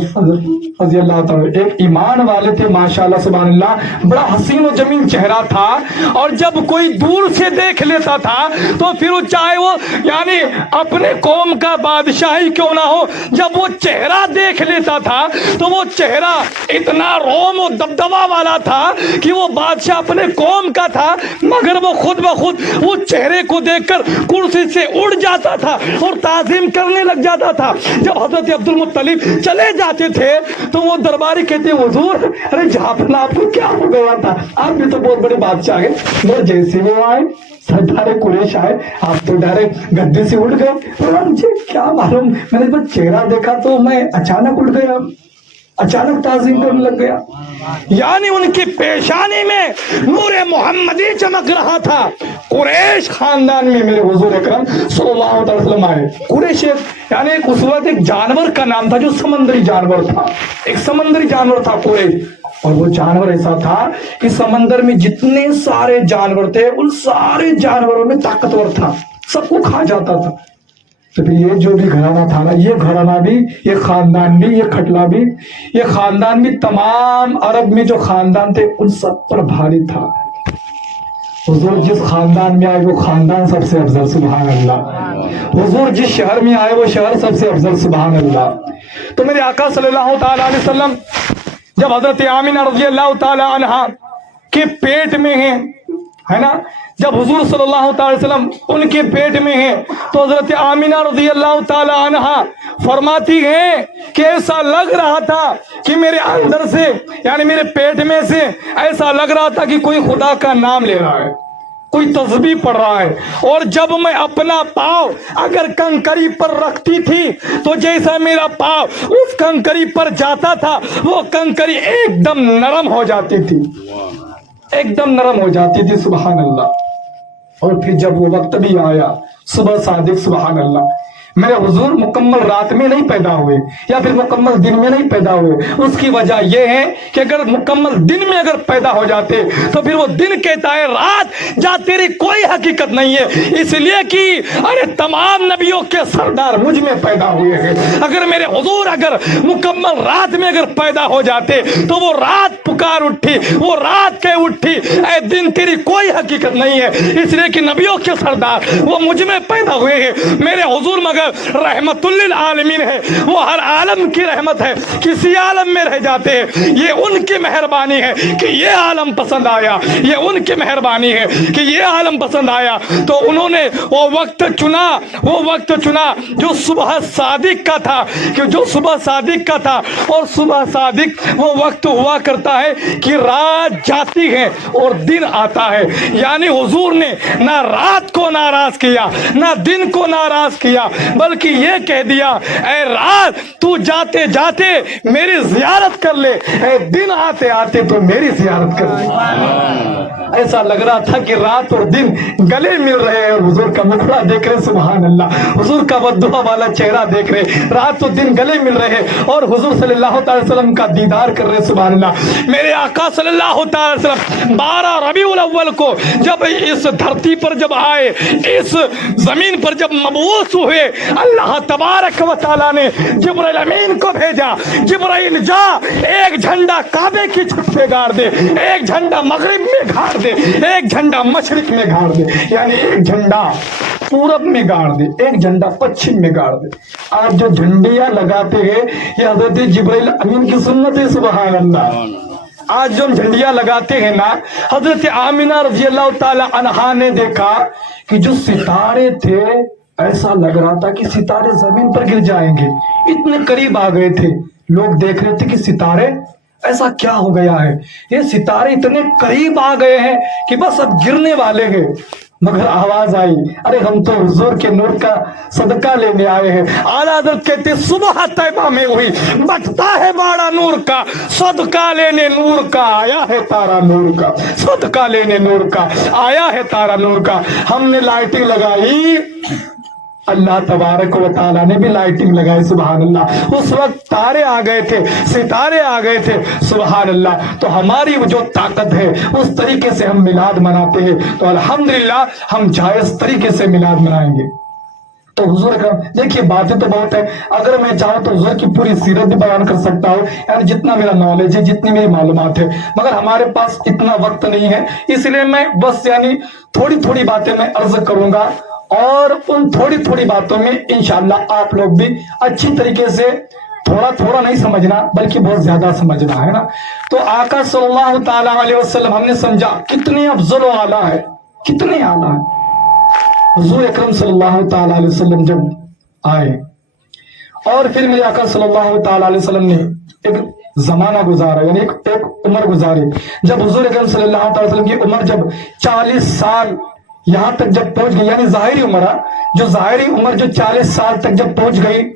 रज़ी अल्लाह ताला एक ईमान वाले थे माशाअल्लाह, सुभान अल्लाह, बड़ा हसीन और जमीन चेहरा था, और जब कोई दूर से देख लेता था तो फिर वो चाहे वो यानी अपने कौम का बादशाह ही क्यों ना हो, जब वो चेहरा देख लेता था तो वो चेहरा इतना रोम और दबदबा वाला था कि वो बादशाह अपने कौम का था, मगर वो खुद ब खुद वो चेहरे को देखकर कुर्सी से उड़ जाता था और ताज़ीम करने लग जाता था। जब हजरत अब्दुल मुत्तलिब चले जाते थे तो वो दरबारी कहते हुजूर अरे जाफर आप को क्या हो गया था, आप भी तो बहुत बड़े बादशाह है। वो जैसे वो आए सरदार कुरैश आए, आप तो डायरेक्ट गद्दे से उठ गए। तो मुझे क्या मालूम, मैंने जब चेहरा देखा तो मैं अचानक उठ गया, अचानक ताज़ीम करने लग गया। यानी उनकी पेशानी में नूरे मोहम्मदी चमक रहा था। कुरैश खानदान में मेरे हुजूर अकरम सल्लल्लाहु अलैहि वसल्लम आए। कुरैश यानी उस वक्त एक जानवर का नाम था जो समंदरी जानवर था, एक समंदरी जानवर था कुरैश। और वो जानवर ऐसा था कि समंदर में जितने सारे जानवर थे उन सारे जानवरों में ताकतवर था, सबको खा जाता था। तो फिर ये जो भी घराना था ना, ये घराना भी, ये खानदान भी, ये खटला भी, ये खानदान भी तमाम अरब में जो खानदान थे उन सब पर भारी था। हुजूर जिस खानदान में आए वो खानदान सबसे अफजल, सुभान अल्लाह। हुजूर जिस शहर में आए वो शहर सबसे अफजल, सुभान अल्लाह। तो मेरे आका सल्लल्लाहु ताला अलैहि वसल्लम जब हजरत आमिना रज़ियल्लाहु ताला अन्हा के पेट में है ना, जब हुजूर सल्लल्लाहु अलैहि वसल्लम उनके पेट में है तो हजरत आमिना रज़ियल्लाहु ताला अन्हा फरमाती हैं कि ऐसा लग रहा था कि मेरे अंदर से यानी मेरे पेट में से ऐसा लग रहा था कि कोई खुदा का नाम ले रहा है, कोई तस्बीह पढ़ रहा है। और जब मैं अपना पाँव अगर कंकरी पर रखती थी तो जैसा मेरा पाँव उस कंकरी पर जाता था वो कंकरी एकदम नरम हो जाती थी, एकदम नरम हो जाती थी, सुभान अल्लाह। और फिर जब वो वक्त भी आया सुबह सादिक, सुभान अल्लाह, मेरे हुजूर मुकम्मल रात में नहीं पैदा हुए या फिर मुकम्मल दिन में नहीं पैदा हुए। उसकी वजह यह है कि अगर मुकम्मल दिन में अगर पैदा हो जाते तो फिर वो दिन कहता है रात जा तेरी कोई हकीकत नहीं है, इसलिए कि अरे तमाम नबियों के सरदार मुझ में पैदा हुए हैं। अगर मेरे हुजूर अगर मुकम्मल रात में अगर पैदा हो जाते तो वो रात पुकार उठी, वो रात कह उठी ऐ दिन तेरी कोई हकीकत नहीं है, इसलिए कि नबियों के सरदार वो मुझ में पैदा हुए हैं। मेरे हुजूर मगर रहमतुल लिल आलमीन है, वो हर आलम की रहमत है, किसी आलम में रह जाते हैं। ये उनकी मेहरबानी है कि ये आलम पसंद आया, ये उनकी मेहरबानी है कि ये आलम पसंद आया। तो उन्होंने वो वक्त चुना, वो वक्त चुना जो सुबह सादिक का था, कि जो सुबह सादिक का था। और सुबह सादिक वो वक्त हुआ करता है कि रात जाती है और दिन आता है। यानी हुजूर ने ना रात को नाराज किया ना दिन को नाराज किया, बल्कि ये कह दिया ऐ रात तू जाते जाते मेरी जियारत कर ले, ऐ दिन आते आते तो मेरी जियारत कर ले। ऐसा लग रहा था कि रात और दिन गले मिल रहे हैं और हुजूर का मुखड़ा देख रहे, सुभान अल्लाह, हुजूर का बद्दुआ वाला चेहरा देख रहे, रात और दिन गले मिल रहे और हुजूर सल्लल्लाहु अलैहि वसल्लम का दीदार कर रहे, सुभान अल्लाह। मेरे आका सल्लल्लाहु अलैहि वसल्लम 12 रबीउल अव्वल को जब इस धरती पर जब आए, इस जमीन पर जब मबूस हुए, अल्लाह तबारक व तआला ने जिब्राइल अमीन को भेजा, जिब्राइल जा एक झंडा काबे की छत पे गाड़ दे, एक झंडा मगरिब में गाड़ दे, एक झंडा मशरिक में गाड़ दे, यानी एक झंडा पूरब में गाड़ दे, एक झंडा पश्चिम में गाड़ दे। आज जो झंडियां लगाते हैं ये हजरत जिब्राइल अमीन की सुन्नत है, सुभान अल्लाह। आज जो हम झंडियां लगाते हैं ना, हजरत आमिना रज़ियल्लाहु ताला अन्हा ने देखा कि जो सितारे थे ऐसा लग रहा था कि सितारे जमीन पर गिर जाएंगे, इतने करीब आ गए थे। लोग देख रहे थे कि सितारे ऐसा क्या हो गया है, ये सितारे इतने करीब आ गए हैं कि बस अब गिरने वाले हैं। मगर आवाज आई, अरे हम तो हुजूर के नूर का सदका लेने आए हैं। आला हज़रत कहते सुबह तैबा में हुई बटता है बाड़ा नूर का, सदका लेने नूर का आया है तारा नूर का, सदका लेने नूर का आया है तारा नूर का। हमने लाइटिंग लगाई, अल्लाह तबारक व तआला ने भी लाइटिंग लगाई, सुभान अल्लाह। उस वक्त तारे आ गए थे, सितारे आ गए थे, सुभान अल्लाह। तो हमारी जो ताकत है उस तरीके से हम मिलाद मनाते हैं, तो अल्हम्दुलिल्लाह हम जायज तरीके से मिलाद मनाएंगे। तो हुजूर का देखिए बातें तो बहुत है, अगर मैं चाहूँ तो हुजूर की पूरी सीरत भी बयान कर सकता हूँ, यानी जितना मेरा नॉलेज है, जितनी मेरी मालूमात है, मगर हमारे पास इतना वक्त नहीं है, इसलिए मैं बस यानी थोड़ी थोड़ी बातें मैं अर्ज करूंगा और उन थोड़ी थोड़ी बातों में इंशाअल्लाह आप लोग भी अच्छी तरीके से थोड़ा थोड़ा नहीं समझना बल्कि बहुत ज्यादा समझना है ना। तो आका सल्लल्लाहु ताला अलैहि वसल्लम हमने समझा कितने अफजल व आला है, कितने आला है। हुजूर अकरम सल्लल्लाहु ताला अलैहि वसल्लम जब आए اور پھر میرے آقا صلی اللہ تعالی علیہ وسلم نے ایک زمانہ گزارا، یعنی ایک عمر گزاری، جب حضور اکرم صلی اللہ تعالی وسلم کی عمر جب 40 سال یہاں تک جب پہنچ گئی، یعنی ظاہری عمر، جو ظاہری عمر جو 40 سال تک جب پہنچ گئی،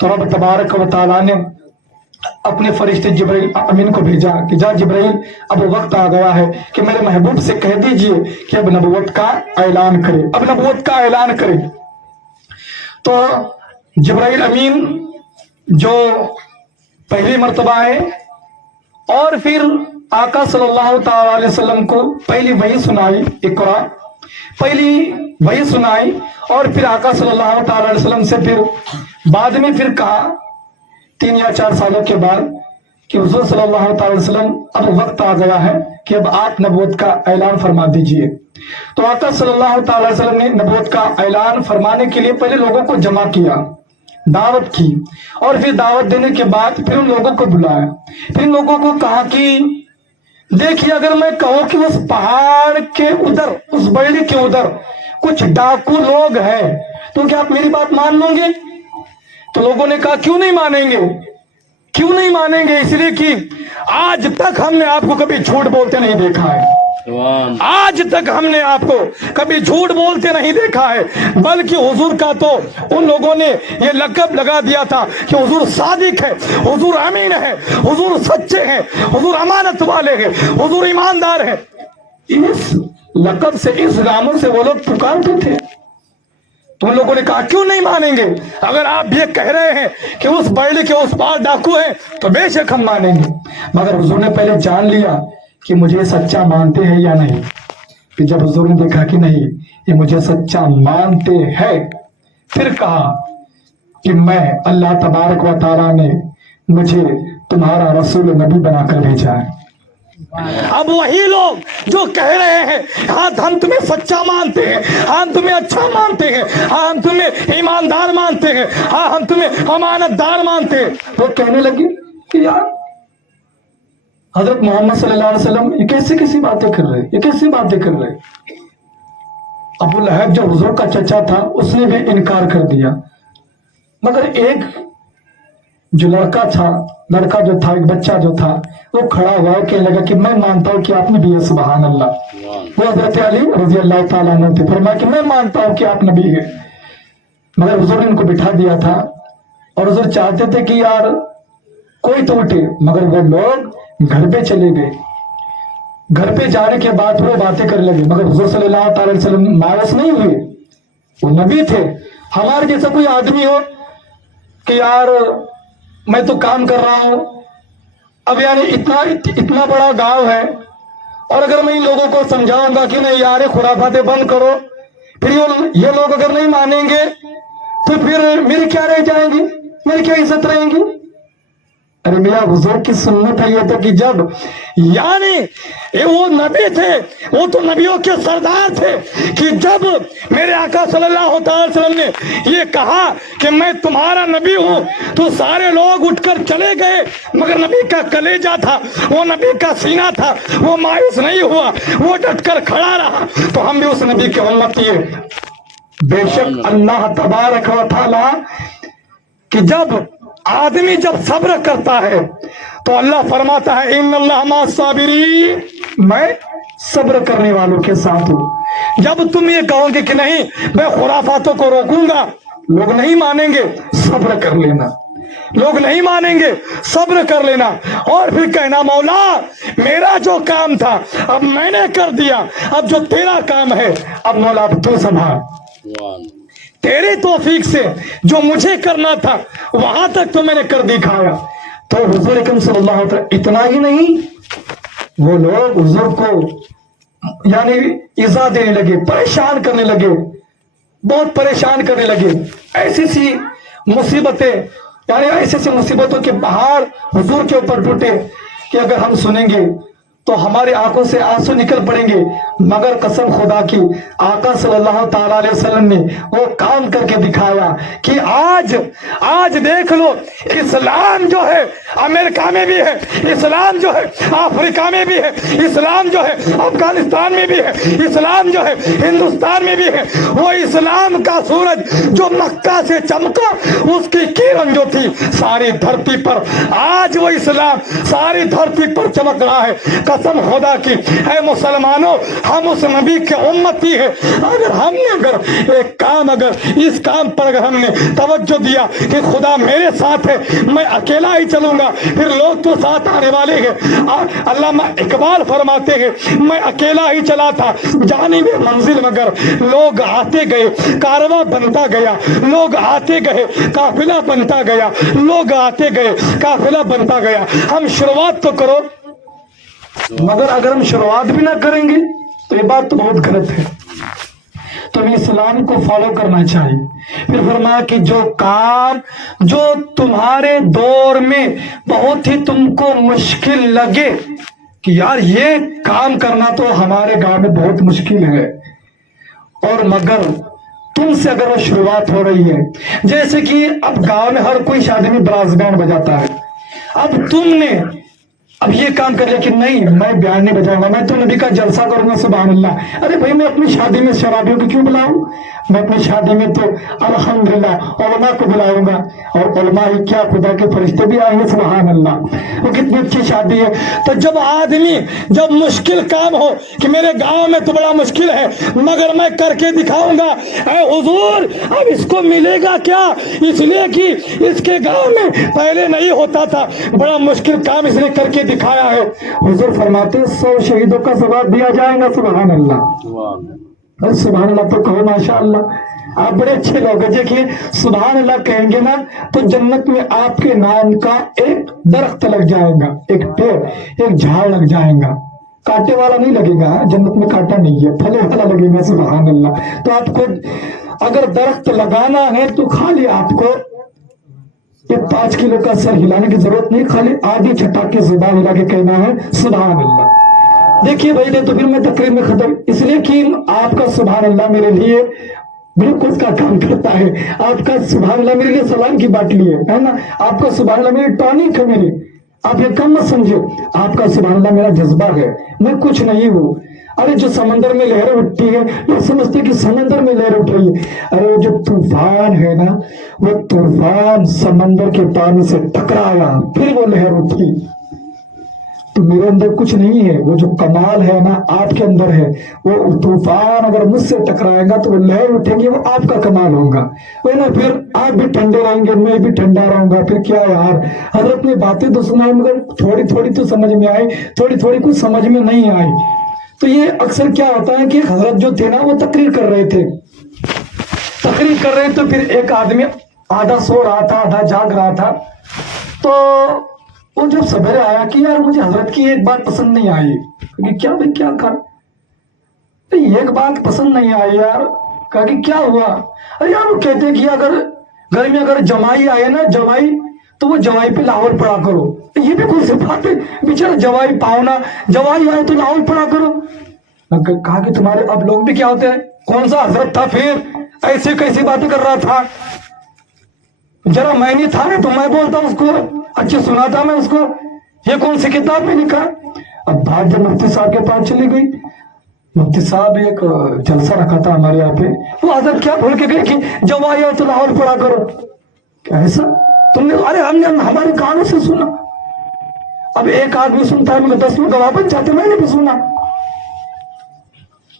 تو رب تبارک و تعالیٰ نے اپنے فرشتے جبرائیل امین کو بھیجا کہ جا جبرائیل، اب وقت آ گیا ہے کہ میرے محبوب سے کہہ دیجئے کہ اب نبوت کا اعلان کرے، اب نبوت کا اعلان کرے۔ تو جبرائیل امین جو پہلی مرتبہ آئے اور پھر آقا صلی اللہ تعالی علیہ وسلم کو پہلی وحی سنائی، اقرا پہلی وحی سنائی، اور پھر آقا صلی اللہ تعالی علیہ وسلم سے پھر بعد میں پھر کہا 3 یا 4 سالوں کے بعد کہ حضور صلی اللہ تعالی وسلم اب وقت آ گیا ہے کہ اب آپ نبوت کا اعلان فرما دیجئے۔ تو آقا صلی اللہ تعالی وسلم نے نبوت کا اعلان فرمانے کے لیے پہلے لوگوں کو جمع کیا، دعوت کی، اور پھر دعوت دینے کے بعد پھر ان لوگوں کو بلایا، پھر ان لوگوں کو کہا کہ دیکھیے اگر میں کہوں کہ اس پہاڑ کے ادھر، اس بیڑی کے ادھر کچھ ڈاکو لوگ ہیں تو کیا آپ میری بات مان لوں گے؟ تو لوگوں نے کہا کیوں نہیں مانیں گے، کیوں نہیں مانیں گے؟ اس لیے کہ آج تک ہم نے آپ کو کبھی جھوٹ بولتے نہیں دیکھا ہے، آج تک ہم نے آپ کو کبھی جھوٹ بولتے نہیں دیکھا ہے، بلکہ حضور کا تو ان لوگوں نے یہ لقب لگا دیا تھا کہ حضور صادق ہے، حضور امین ہے، حضور سچے ہیں، حضور امانت والے ہیں، حضور ایماندار ہیں۔ اس لقب سے، اس ناموں سے وہ لوگ پکارتے تھے۔ تو ان لوگوں نے کہا کیوں نہیں مانیں گے؟ اگر آپ یہ کہہ رہے ہیں کہ اس بیڑی کے اس پار ڈاکو ہیں تو بے شک ہم مانیں گے۔ مگر حضور نے پہلے جان لیا کہ مجھے سچا مانتے ہیں یا نہیں۔ پھر جب حضور نے دیکھا کہ نہیں یہ مجھے سچا مانتے ہیں، پھر کہا کہ میں اللہ تبارک و تعالیٰ نے مجھے تمہارا رسول نبی بنا کر بھیجا ہے۔ اب وہی لوگ جو کہہ رہے ہیں ہاں ہم تمہیں سچا مانتے ہیں، ہم تمہیں اچھا مانتے ہیں، ہم تمہیں ایماندار مانتے ہیں، ہاں ہم تمہیں امانت دار مانتے ہیں، وہ کہنے لگے کہ یار حضرت محمد صلی اللہ علیہ وسلم یہ کیسی باتیں کر رہے، یہ کیسی باتیں کر رہے۔ ابو لہب جو حضور کا چچا تھا اس نے بھی انکار کر دیا، مگر ایک جو لڑکا جو تھا ایک بچہ جو تھا وہ کھڑا ہوا کہنے لگا کہ میں مانتا ہوں کہ آپ نبی ہے، سبحان اللہ۔ وہ حضرت علی رضی اللہ تعالیٰ عنہ تھے، فرمایا کہ میں مانتا ہوں کہ آپ نبی ہے۔ مگر حضور نے ان کو بٹھا دیا تھا اور حضور چاہتے تھے کہ یار کوئی تو اٹھے، مگر وہ لوگ گھر پہ چلے گئے۔ گھر پہ جانے کے بعد وہ باتیں کرنے لگے، مگر حضور صلی اللہ تعالی علیہ وسلم مایوس نہیں ہوئے، وہ نبی تھے۔ ہمارے جیسا کوئی آدمی ہو کہ یار میں تو کام کر رہا ہوں، اب یعنی اتنا بڑا گاؤں ہے، اور اگر میں ان لوگوں کو سمجھاؤں گا کہ نہیں یار خرافاتیں بند کرو، پھر یہ لوگ اگر نہیں مانیں گے تو پھر میری کیا رہ جائیں گی، میری کیا عزت رہیں گی؟ ارے میرا حضور کی سنت ہے یہ تو کہ جب یعنی وہ نبی تھے، وہ تو نبیوں کے سردار تھے، کہ جب میرے آقا صلی اللہ تعالی وسلم نے یہ کہا کہ میں تمہارا نبی ہوں تو سارے لوگ اٹھ کر چلے گئے، مگر نبی کا کلیجہ تھا، وہ نبی کا سینہ تھا، وہ مایوس نہیں ہوا، وہ ڈٹ کر کھڑا رہا۔ تو ہم بھی اس نبی کے امتی ہیں۔ بے شک اللہ تبارک و تعالی کہ جب آدمی جب صبر کرتا ہے تو اللہ فرماتا ہے ان اللہ مع الصابرین، میں صبر کرنے والوں کے ساتھ ہوں۔ جب تم یہ کہو گے کہ نہیں میں خرافاتوں کو روکوں گا، لوگ نہیں مانیں گے، صبر کر لینا، لوگ نہیں مانیں گے، صبر کر لینا، اور پھر کہنا مولا میرا جو کام تھا اب میں نے کر دیا، اب جو تیرا کام ہے اب مولا اب تو سنبھال، تیرے توفیق سے جو مجھے کرنا تھا وہاں تک تو میں نے کر دکھایا۔ تو حضور اکرم صلی اللہ علیہ وسلم اتنا ہی نہیں، وہ لوگ حضور کو یعنی ایذا دینے لگے، پریشان کرنے لگے، بہت پریشان کرنے لگے، ایسی سی مصیبتیں یعنی ایسی سی مصیبتوں کے پہاڑ حضور کے اوپر ٹوٹے کہ اگر ہم سنیں گے تو ہماری آنکھوں سے آنسو نکل پڑیں گے، مگر قسم خدا کی آقا صلی اللہ تعالیٰ علیہ وسلم نے وہ کام کر کے دکھایا کہ آج دیکھ لو، اسلام جو ہے امریکہ میں بھی ہے، اسلام جو ہے افریقہ میں بھی ہے، اسلام جو ہے افغانستان میں بھی ہے، اسلام جو ہے ہندوستان میں بھی ہے۔ وہ اسلام کا سورج جو مکہ سے چمکا، اس کی کرن جو تھی ساری دھرتی پر، آج وہ اسلام ساری دھرتی پر چمک رہا ہے۔ قسم خدا کی اے مسلمانوں، ہم اس نبی کے امتی ہیں، اگر ہم نے اگر اس کام پر اگر ہم نے توجہ دیا کہ خدا میرے ساتھ ہے، میں اکیلا ہی چلوں گا، پھر لوگ تو ساتھ آنے والے ہیں۔ علامہ اقبال فرماتے ہیں میں اکیلا ہی چلا تھا جانب منزل، مگر لوگ آتے گئے کارواں بنتا گیا، لوگ آتے گئے قافلہ بنتا گیا، لوگ آتے گئے قافلہ بنتا گیا۔ ہم شروعات تو کرو، مگر اگر ہم شروعات بھی نہ کریں گے تو یہ بات تو بہت غلط ہے۔ تو ہمیں اسلام کو فالو کرنا چاہیے۔ پھر فرمایا کہ جو کام جو تمہارے دور میں بہت ہی تم کو مشکل لگے، کہ یار یہ کام کرنا تو ہمارے گاؤں میں بہت مشکل ہے، اور مگر تم سے اگر وہ شروعات ہو رہی ہے، جیسے کہ اب گاؤں میں ہر کوئی شادی میں براس بینڈ بجاتا ہے، اب تم نے اب یہ کام کر لیا کہ نہیں میں بیان نہیں بجاؤں گا، میں تو نبی کا جلسہ کروں گا، سبحان اللہ۔ ارے بھائی میں اپنی شادی میں شرابیوں کو کیوں بلاؤں؟ میں اپنی شادی میں تو الحمدللہ علماء کو بلاؤں گا، اور علماء ہی کیا خدا کے فرشتے بھی آئیں گے، سبحان اللہ۔ وہ کتنی اچھی شادی ہے۔ تو جب آدمی جب مشکل کام ہو کہ میرے گاؤں میں تو بڑا مشکل ہے مگر میں کر کے دکھاؤں گا، اے حضور اب اس کو ملے گا کیا؟ اس لیے کہ اس کے گاؤں میں پہلے نہیں ہوتا تھا، بڑا مشکل کام اس نے کر کے دکھایا ہے۔ حضور فرماتے 100 شہیدوں کا ثواب دیا جائے گا، سبحان اللہ۔ سبحان اللہ تو کہو ماشاء اللہ، آپ بڑے اچھے لوگ ہیں۔ دیکھیے سبحان اللہ کہیں گے نا تو جنت میں آپ کے نام کا ایک درخت لگ جائے گا، ایک پیڑ، ایک جھاڑ لگ جائے گا، کانٹے والا نہیں لگے گا، جنت میں کانٹا نہیں ہے، پھلے والا لگے گا، سبحان اللہ۔ تو آپ کو اگر درخت لگانا ہے تو خالی آپ کو یہ 5 کلو کا سر ہلانے کی ضرورت نہیں، خالی آدھی چھٹا کے زبان ہلا کے کہنا ہے سبحان اللہ۔ دیکھیے بھائی تو پھر میں تقریر میں ختم، اس لیے کہ آپ کا سبحان اللہ میرے لیے بالکل کا کام کرتا ہے، آپ کا سبحان اللہ میرے لیے سلام کی باٹلی ہے نا، آپ کا سبحان اللہ میری ٹونک ہے، میری آپ یہ کم مت سمجھو، آپ کا سبحان اللہ میرا جذبہ ہے، میں کچھ نہیں ہوں۔ ارے جو سمندر میں لہریں اٹھتی ہے لوگ سمجھتے کہ سمندر میں لہر اٹھ رہی ہے، ارے جو طوفان ہے نا وہ طوفان سمندر کے پانی سے ٹکرایا پھر وہ لہر اٹھی۔ تو میرے اندر کچھ نہیں ہے، وہ جو کمال ہے نا آپ کے اندر ہے، وہ طوفان اگر مجھ سے ٹکرائے گا تو وہ لہر اٹھے گی، وہ آپ کا کمال ہوگا، ورنہ پھر آپ بھی ٹھنڈے رہیں گے میں بھی ٹھنڈا رہوں گا، پھر کیا یار۔ حضرت نے باتیں تو سنائی مگر تھوڑی تھوڑی تو سمجھ میں آئی، تھوڑی تھوڑی کچھ سمجھ میں نہیں آئی۔ تو یہ اکثر کیا ہوتا ہے کہ حضرت جو تھے نا وہ تقریر کر رہے تھے، تو پھر ایک آدمی آدھا سو رہا تھا آدھا جاگ رہا تھا، تو وہ جب سویرے آیا کہ یار مجھے حضرت کی ایک بات پسند نہیں آئی، کہ کیا بھائی کیا کر ایک بات پسند نہیں آئی یار، کہا کہ کیا ہوا؟ ارے یار وہ کہتے کہ اگر گھر میں اگر جمائی آئے نا جمائی تو وہ جوائی پہ لاہور پڑا کرو، یہ بھی کوئی سی بات ہے؟ بیچارہ جوائی پاؤنا جوائی آئے تو لاہور پڑا کرو۔ کہا کہ تمہارے اب لوگ بھی کیا ہوتے ہیں، کون سا حضرت تھا پھر ایسی کیسی باتیں کر رہا تھا؟ ذرا میں نہیں تھا تو میں بولتا اس کو، اچھا سنا تھا میں اس کو، یہ کون سی کتاب میں لکھا؟ اب بات جب مفتی صاحب کے پاس چلی گئی، مفتی صاحب ایک جلسہ رکھا تھا ہمارے یہاں پہ، وہ حضرت کیا بول کے گئے کہ جوائی آئے تو لاہور پڑا کرو، کیا ایسا تم نے؟ ارے ہم نے ہمارے کانوں سے سنا۔ اب ایک آدمی سنتا ہے مگر 10 لوگ گواہ بن جاتے، میں نے بھی سنا۔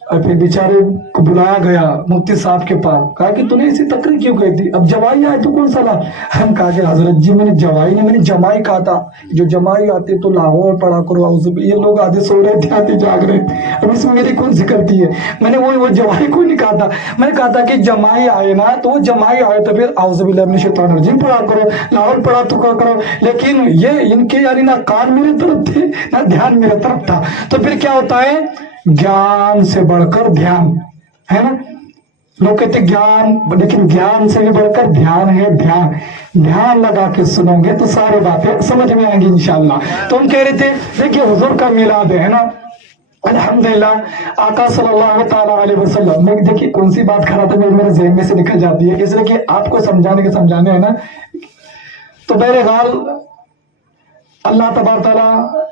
اور پھر بیچارے کو بلایا گیا مفتی صاحب کے پاس، کہا کہ تو نے ایسی تقریر کیوں کہی تھی؟ اب جوائی آئے تو کون سا لا؟ ہم کہا کہ حضرت جی میں نے جوائی نہیں، میں نے جمائی کہا تھا، جو جمائی آتے تو لاہور پڑا کرو، یہ لوگ آدھے سو رہے تھے آدھے جاگ رہے تھے، اب اس میں میری کون سی غلطی ہے؟ میں نے وہ جوائی کو نہیں کہا تھا، میں نے کہا تھا کہ جمائی آئے نا تو وہ جمائی آئے تو پھر اعوذ باللہ من الشیطان الرجیم پڑھا کرو، لاہور پڑھا تو کیا کرو، لیکن یہ ان کے یعنی نہ کان میرے طرف تھے نہ دھیان میرے طرف تھا۔ تو پھر کیا ہوتا ہے، گیان سے بڑھ کر دھیان ہے نا، लोग कहते ज्ञान, लेकिन ज्ञान से भी बढ़कर ध्यान है। ध्यान ध्यान लगा के सुनोगे तो सारी बातें समझ में आएंगी इंशाल्लाह। तो हम कह रहे थे देखिए हुजूर का मिलाद है ना, अल्हम्दुलिल्लाह आका सल्लल्लाहु ताला अलैहि वसल्लम। मैं देखिए कौन सी बात कर रहा था मेरे ज़हन में से निकल जाती है, इसलिए कि आपको समझाने है ना। तो बहरहाल अल्लाह तबारक तआला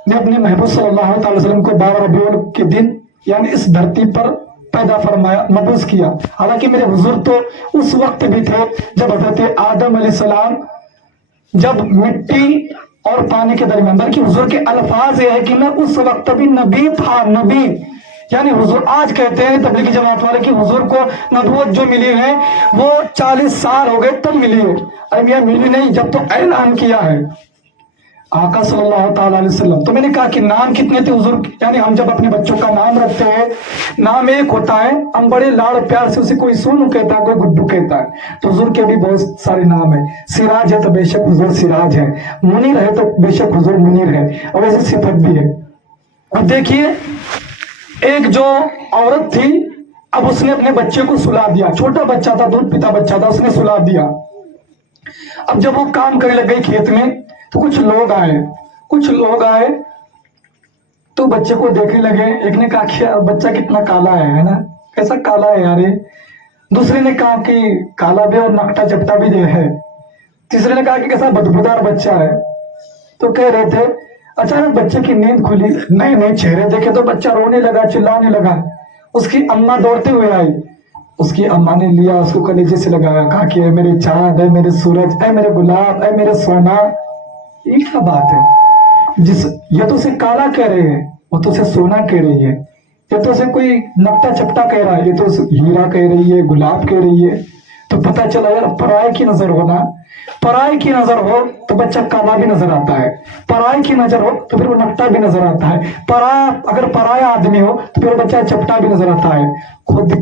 ने अपने महबूब सल्लल्लाहु अलैहि वसल्लम को 12 रबीउल के दिन यानी इस धरती पर पैदा फरमाया, मबूस किया। हालांकि मेरे हुजूर तो उस वक्त भी थे जब हजरत आदम अलैहिस्सलाम जब मिट्टी और पानी के दरमियान, बल्कि हुजूर के अल्फाज ये है कि मैं उस वक्त भी नबी था। नबी यानी हुजूर, आज कहते हैं तबलीगी जमात वाले कि हुजूर को नबूवत जो मिली है वो 40 साल हो गए तब मिली है। अरे मियां मिली नहीं, जब तो ऐलान किया है आका सल्लल्लाहु ताला अलैहि वसल्लम। तो मैंने कहा कि नाम कितने थे हुजूर, यानी हम जब अपने बच्चों का नाम रखते हैं, नाम एक होता है, हम बड़े लाड़ प्यार से उसे कोई सोनू कहता है, कोई गुड्डू कहता है। तो हुजूर के भी बहुत सारे नाम है। सिराज है तो बेशक हुजूर सिराज है, मुनीर है तो बेशक हुजूर मुनीर है, और ऐसी सिफत भी है। अब देखिए एक जो औरत थी, अब उसने अपने बच्चे को सुला दिया, छोटा बच्चा था, दूध पीता बच्चा था, उसने सुला दिया। अब जब वो काम करने लग गई खेत में, तो कुछ लोग आए तो बच्चे को देखने लगे। एक ने कहा कि बच्चा कितना काला है ना, कैसा काला है यार ये। दूसरे ने कहा कि काला भी और नकटा चपटा भी है। तीसरे ने कहा कि कैसा बदबूदार बच्चा है। तो कह रहे थे, अचानक बच्चे की नींद खुली, नए नए चेहरे देखे तो बच्चा रोने लगा, चिल्लाने लगा। उसकी अम्मा दौड़ते हुए आई, उसकी अम्मा ने लिया, उसको कलेजे से लगाया, कहा कि ऐ मेरे चांद, ऐ मेरे सूरज, ऐ मेरे गुलाब, ऐ मेरे सोना। ये क्या बात है, ये तो उसे काला कह रहे हैं, वो तो उसे सोना कह रही है। ये तो उसे कोई नकटा चपटा कह रहा है, ये तो उसे हीरा कह रही है, गुलाब कह रही है। तो पता चला यार पराये की नजर हो ना, पराये की नजर हो तो बच्चा काला भी नजर आता है, पराये की नजर हो तो फिर वो नकटा भी नजर आता है, अगर पराया आदमी हो तो फिर बच्चा चपटा भी नजर आता है। खुद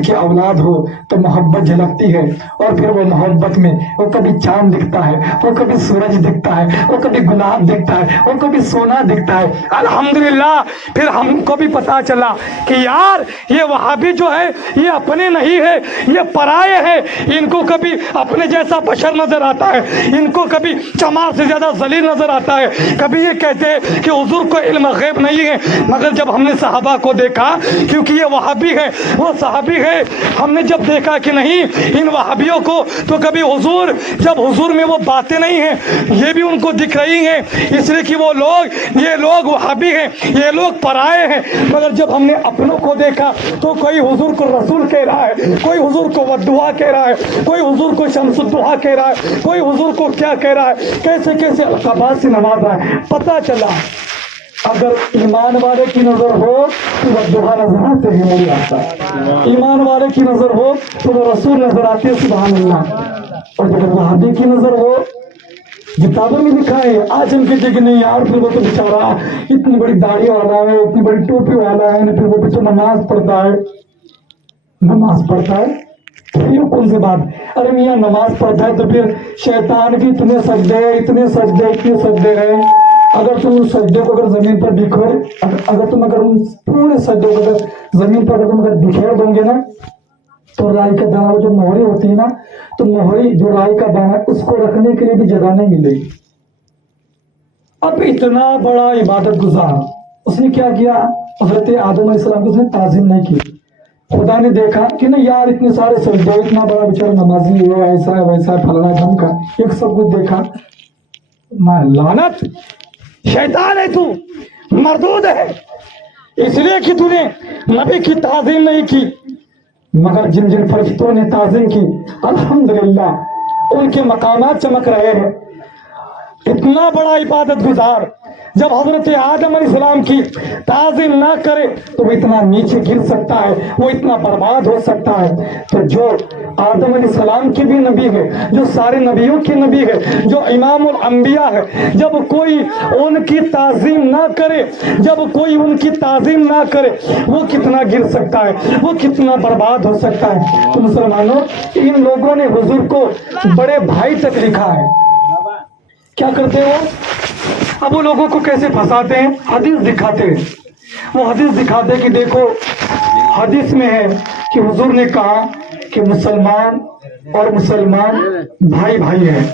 की औलाद हो तो मोहब्बत झलकती है, और फिर वो मोहब्बत में वो कभी चांद दिखता है, वो कभी सूरज दिखता है, वो कभी गुलाब दिखता है, वो कभी सोना दिखता है। अल्हम्दुलिल्लाह फिर हमको भी पता चला कि यार ये वहाबी जो है ये अपने नहीं है, ये पराये है। इनको कभी अपने जैसा बशर नजर आता है, इनको कभी चमार से ज्यादा जलील नजर आता है। कभी ये कहते हैं कि हुजूर को इल्म गैब नहीं है, मगर जब हमने सहाबा को देखा, क्योंकि ये वहाबी है वो सहाबी है, हमने जब देखा कि नहीं इन वहाबियों को तो कभी हुजूर, जब हुजूर में वो बातें नहीं हैं ये भी उनको दिख रही हैं, इसलिए कि ये लोग वहाबी हैं, ये लोग पराये हैं। मगर जब हमने अपनों को देखा तो कोई हुजूर को रसूल कह रहा है, कोई हुजूर को वद्दुहा कह रहा है, कोई हुजूर को शम्सुद्दुहा कह रहा है, कोई हुजूर को क्या कह रहा है, कैसे कैसे अलकाबात से नवाज रहा है। पता चला अगर ईमान वाले की नजर हो तो वद्दुहा नजर आते हैं मेरी आता, ईमान वाले की नजर हो तो वो रसूल नजर आते हैं, सुभान अल्लाह। और जब वहाबी की नजर हो, किताबों में लिखा है, आज हम कहते कि नहीं यार फिर वो तो बेचारा इतनी बड़ी दाढ़ी वाला है, इतनी बड़ी टोपी वाला है, फिर वो तो नमाज पढ़ता है। तो ये कौन सी बात, अरे मियाँ नमाज पढ़ता है तो फिर शैतान की इतने सजदे हैं। अगर तुम उस सजदे को अगर जमीन पर बिखेर, अगर उन पूरे सजदे को अगर जमीन पर अगर बिखेर दोगे ना, तो राई का दाना, जो मोहरी होती है ना, तो मोहरी जो राई का दाना उसको रखने के लिए भी जगह नहीं मिलेगी। अब इतना बड़ा इबादत गुजार उसने क्या किया, हजरत आदम अलैहिस्सलाम की उसने ताज़ीम नहीं की। खुदा ने देखा कि ना यार इतने सारे सजदे, इतना बड़ा बेचारा नमाजी है, ऐसा है वैसा है फलाना ढंग का, एक सब कुछ देखा। लानत, शैतान है तू, मरदूद है, इसलिए कि तूने नबी की ताज़ीम नहीं की। मगर जिन जिन फरिश्तों ने ताज़ीम की, अल्हम्दुलिल्लाह उनके मकामात चमक रहे हैं। इतना बड़ा इबादत गुजार जब हजरत आदम अलैहिस्सलाम की ताज़ीम ना करे तो वो इतना नीचे गिर सकता है, वो इतना बर्बाद हो सकता है। तो जो आदम अलैहिस्सलाम के भी नबी है, जो सारे नबियों के नबी है, जो इमामुल अंबिया है, जब कोई उनकी ताज़ीम ना करे, वो कितना गिर सकता है, वो कितना बर्बाद हो सकता है। तो मुसलमानों, इन लोगों ने हुजूर को बड़े भाई तक लिखा है। क्या करते हो, अब वो लोगों को कैसे फंसाते हैं, हदीस दिखाते हैं। वो हदीस दिखाते हैं कि देखो हदीस में है कि हुजूर ने कहा कि मुसलमान और मुसलमान भाई भाई है।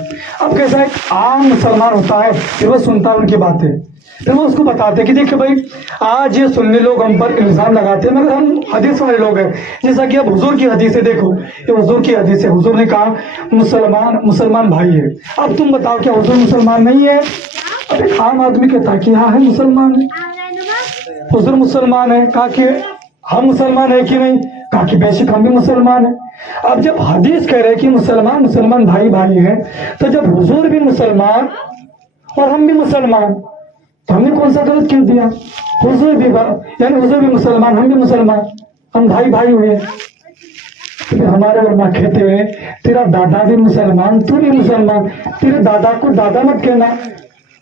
अब कैसा एक आम मुसलमान होता है, फिर वो सुनता है उनकी बातें, फिर वो उसको बताते कि देखिए भाई आज ये सुन्नी लोग हम पर इल्जाम लगाते हैं, मगर हम हदीस वाले लोग हैं। जैसा कि अब हुजूर की हदीस है, देखो ये हुजूर की हदीस है, हुजूर ने कहा मुसलमान मुसलमान भाई है। अब तुम बताओ क्या हुजूर मुसलमान नहीं है? अब एक आम आदमी कहता है कि हाँ है, मुसलमान है, हुजूर मुसलमान है। कहा कि हम मुसलमान है कि नहीं? कहा कि बेशक हम भी मुसलमान है। अब जब हदीस कह रहे कि मुसलमान मुसलमान भाई भाई है, तो जब हुजूर भी मुसलमान और हम भी मुसलमान, तो हमने कौन सा गलत क्यों दिया? हुजूर भी यानी हुजूर भी मुसलमान, हम भी मुसलमान, हम भाई भाई हुए। फिर हमारे उलमा कहते हैं तेरा दादा भी मुसलमान, तू भी मुसलमान, तेरे दादा को दादा मत कहना,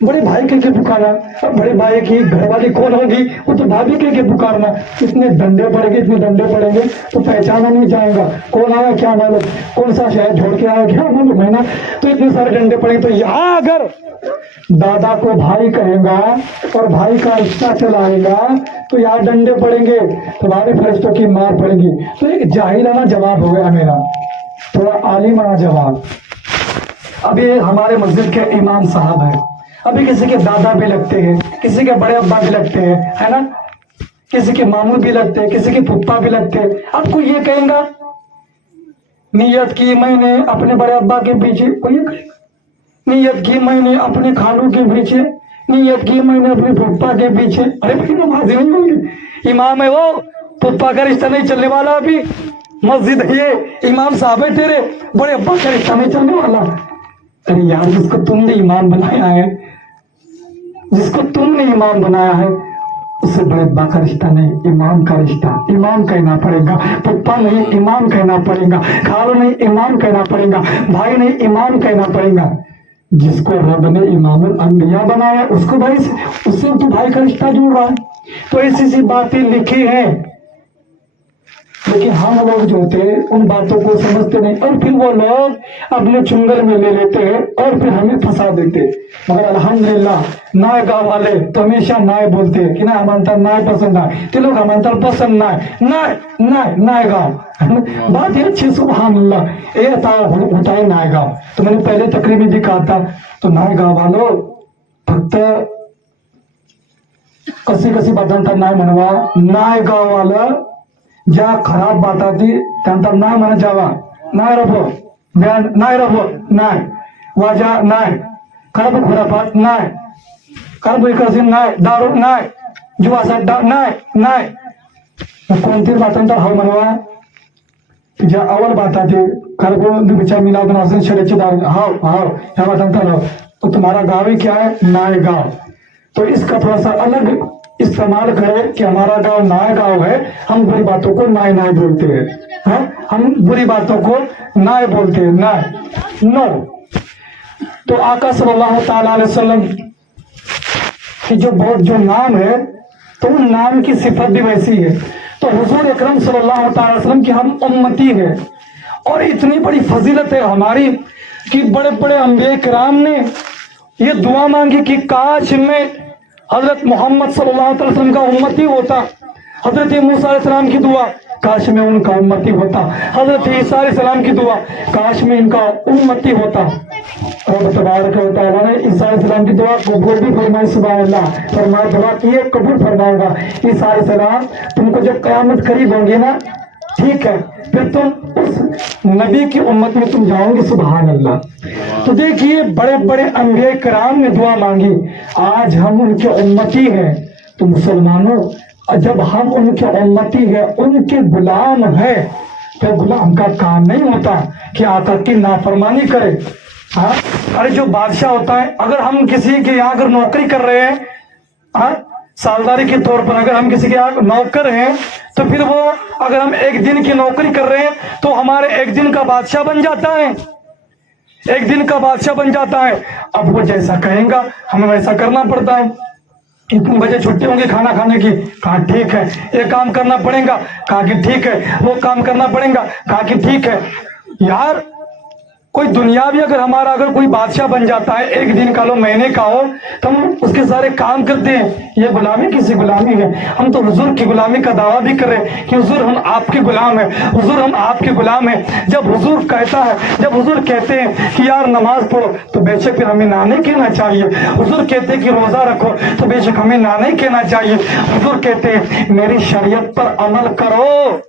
बड़े भाई कह के पुकारना। अब बड़े भाई की घरवाली कौन होगी? वो तो भाभी कह के पुकारना। इतने डंडे पड़ेंगे, इतने डंडे पड़ेंगे तो पहचाना नहीं जाएगा कौन आया क्या मालूम, कौन सा शहर छोड़ के आया क्या मालूम है ना। तो इतने सारे डंडे पड़ेंगे। तो यहाँ अगर दादा को भाई कहेगा और भाई का रिश्ता चलाएगा तो यहाँ डंडे पड़ेंगे, तुम्हारे फरिश्तों की मार पड़ेगी। तो एक जाहिलाना जवाब हो गया मेरा, थोड़ा आलिमाना जवाब। अब ये हमारे मस्जिद के इमाम साहब हैं, अभी किसी के दादा भी लगते हैं, किसी के बड़े अब्बा भी लगते हैं, है ना, किसी के मामू भी लगते हैं, किसी के फुप्पा भी लगते हैं। अब कोई ये कहेगा नियत की मैंने अपने बड़े अब्बा के पीछे, कोई ये कहेगा नियत की मैंने अपने खालू के पीछे, नियत की मैंने अपने फुप्पा के पीछे। अरे भाई नमाज़ी नहीं होंगे, इमाम है वो, फुप्पा का रिश्ता नहीं चलने वाला। अभी मस्जिद है ये, इमाम साहब है तेरे, बड़े अब्बा का रिश्ता नहीं चलने वाला। अरे यार जिसको तुमने इमाम बनाया है, जिसको तुमने इमाम बनाया है, उससे बड़े अब्बा का रिश्ता नहीं, इमाम का रिश्ता, इमाम कहना पड़ेगा। पप्पा नहीं, इमाम कहना पड़ेगा। खालो नहीं, इमाम कहना पड़ेगा। भाई नहीं, इमाम कहना पड़ेगा। जिसको रब ने इमामुल अंबिया बनाया उसको भाई, उससे तो भाई का रिश्ता जुड़ रहा है। तो ऐसी सी बातें लिखी हैं, लेकिन हम लोग जो होते हैं उन बातों को समझते नहीं, और फिर वो लोग अपने चुंगल में ले लेते हैं और फिर हमें फंसा देते हैं। मगर अल्हम्दुलिल्लाह नाय गाँव वाले तो हमेशा नाय बोलते हैं कि ना हमारा नाय पसंद है, ते लोग हमारा पसंद नाय नाय नाय गाँव। बात ये अच्छी, सुभान अल्लाह, ये होता है नाय गाँव। तो मैंने पहले तकरीर में भी कहा था, तो नाय गाँव वालों फक्त कसी कसी बातांचा नाय म्हणवा, नाय गाँव वाला ज्या खराब बाताती त्यांचा नाय म्हणा जावा, नाय रबो बँड, नाय रबो नाय वाजा, नाय खराब खुरापात, नाय खराब विकासी, नाय दारू, नाय जुवासा, नाय नाय। कोणती बातांचा हाव म्हणवा, ज्या अवल बाताती खराब विचार मिलाव असेल शरीरची दारू, हाव हाव ह्या बातांचा हाव। तो तुम्हारा गाँव ही क्या है? नाय गाँव। तो इसका थोड़ा सा अलग इस्तेमाल करें कि हमारा गांव नाय गांव है, हम बुरी बातों को नाय नाय बोलते हैं, हम बुरी बातों को नाय बोलते हैं, नाय नो। तो आका सल्लल्लाहु ताला अलैहि वसल्लम की जो नाम है, तो उन नाम की सिफत भी वैसी है। तो हुजूर अकरम सल्लल्लाहु ताला अलैहि वसल्लम की हम उम्मती है, और इतनी बड़ी फजीलत है हमारी कि बड़े बड़े अंबिया किराम ने ये दुआ मांगी कि काश मैं हजरत मोहम्मद सल्लल्लाहु अलैहि वसल्लम का उम्मती होता। हजरत मूसा अलैहि सलाम की दुआ, काश मैं उनका उम्मती होता। हजरत ईसा अलैहि सलाम की दुआ, काश मैं इनका उम्मती होता। रब तबारक व तआला ने ईसा अलैहि सलाम की दुआ कबूल भी फरमाई, सुभान अल्लाह। फरमाया दुआ किए कबूल फरमाऊंगा। ईसा अलैहि सलाम तुमको जब कयामत करीब होंगे ना, ठीक है, फिर तुम उस नबी की उम्मत में तुम जाओगे, सुभान अल्लाह। तो देखिए बड़े बड़े अंबिया किराम ने दुआ मांगी, आज हम उनके उम्मती हैं। तो मुसलमानों जब हम उनके उम्मती हैं, उनके गुलाम हैं, तो गुलाम का काम नहीं होता कि आका की नाफरमानी करे। हाँ, अरे जो बादशाह होता है, अगर हम किसी के यहाँ अगर नौकरी कर रहे हैं, हाँ सालदारी के तौर पर अगर हम किसी के यहाँ नौकर हैं, तो फिर वो अगर हम एक दिन की नौकरी कर रहे हैं तो हमारे एक दिन का बादशाह बन जाता है, एक दिन का बादशाह बन जाता है। अब वो जैसा कहेगा हमें वैसा करना पड़ता है। इतने बजे छुट्टी होगी खाना खाने की, कहा ठीक है। ये काम करना पड़ेगा, कहा कि ठीक है। वो काम करना पड़ेगा, कहा कि ठीक है। यार कोई दुनियावी अगर हमारा अगर कोई बादशाह बन जाता है, एक दिन का लो महीने का हो, तो हम उसके सारे काम करते हैं। ये गुलामी किसी गुलामी है? हम तो हुजूर की गुलामी का दावा भी कर रहे हैं कि हुजूर हम आपके गुलाम हैं, हुजूर हम आपके गुलाम हैं। जब हुजूर कहता है, जब हुजूर कहते हैं कि यार नमाज पढ़ो, तो बेशक फिर हमें ना नहीं कहना चाहिए। हुजूर कहते हैं कि रोजा रखो, तो बेशक हमें ना नहीं कहना चाहिए। हुजूर कहते हैं मेरी शरीयत पर अमल करो,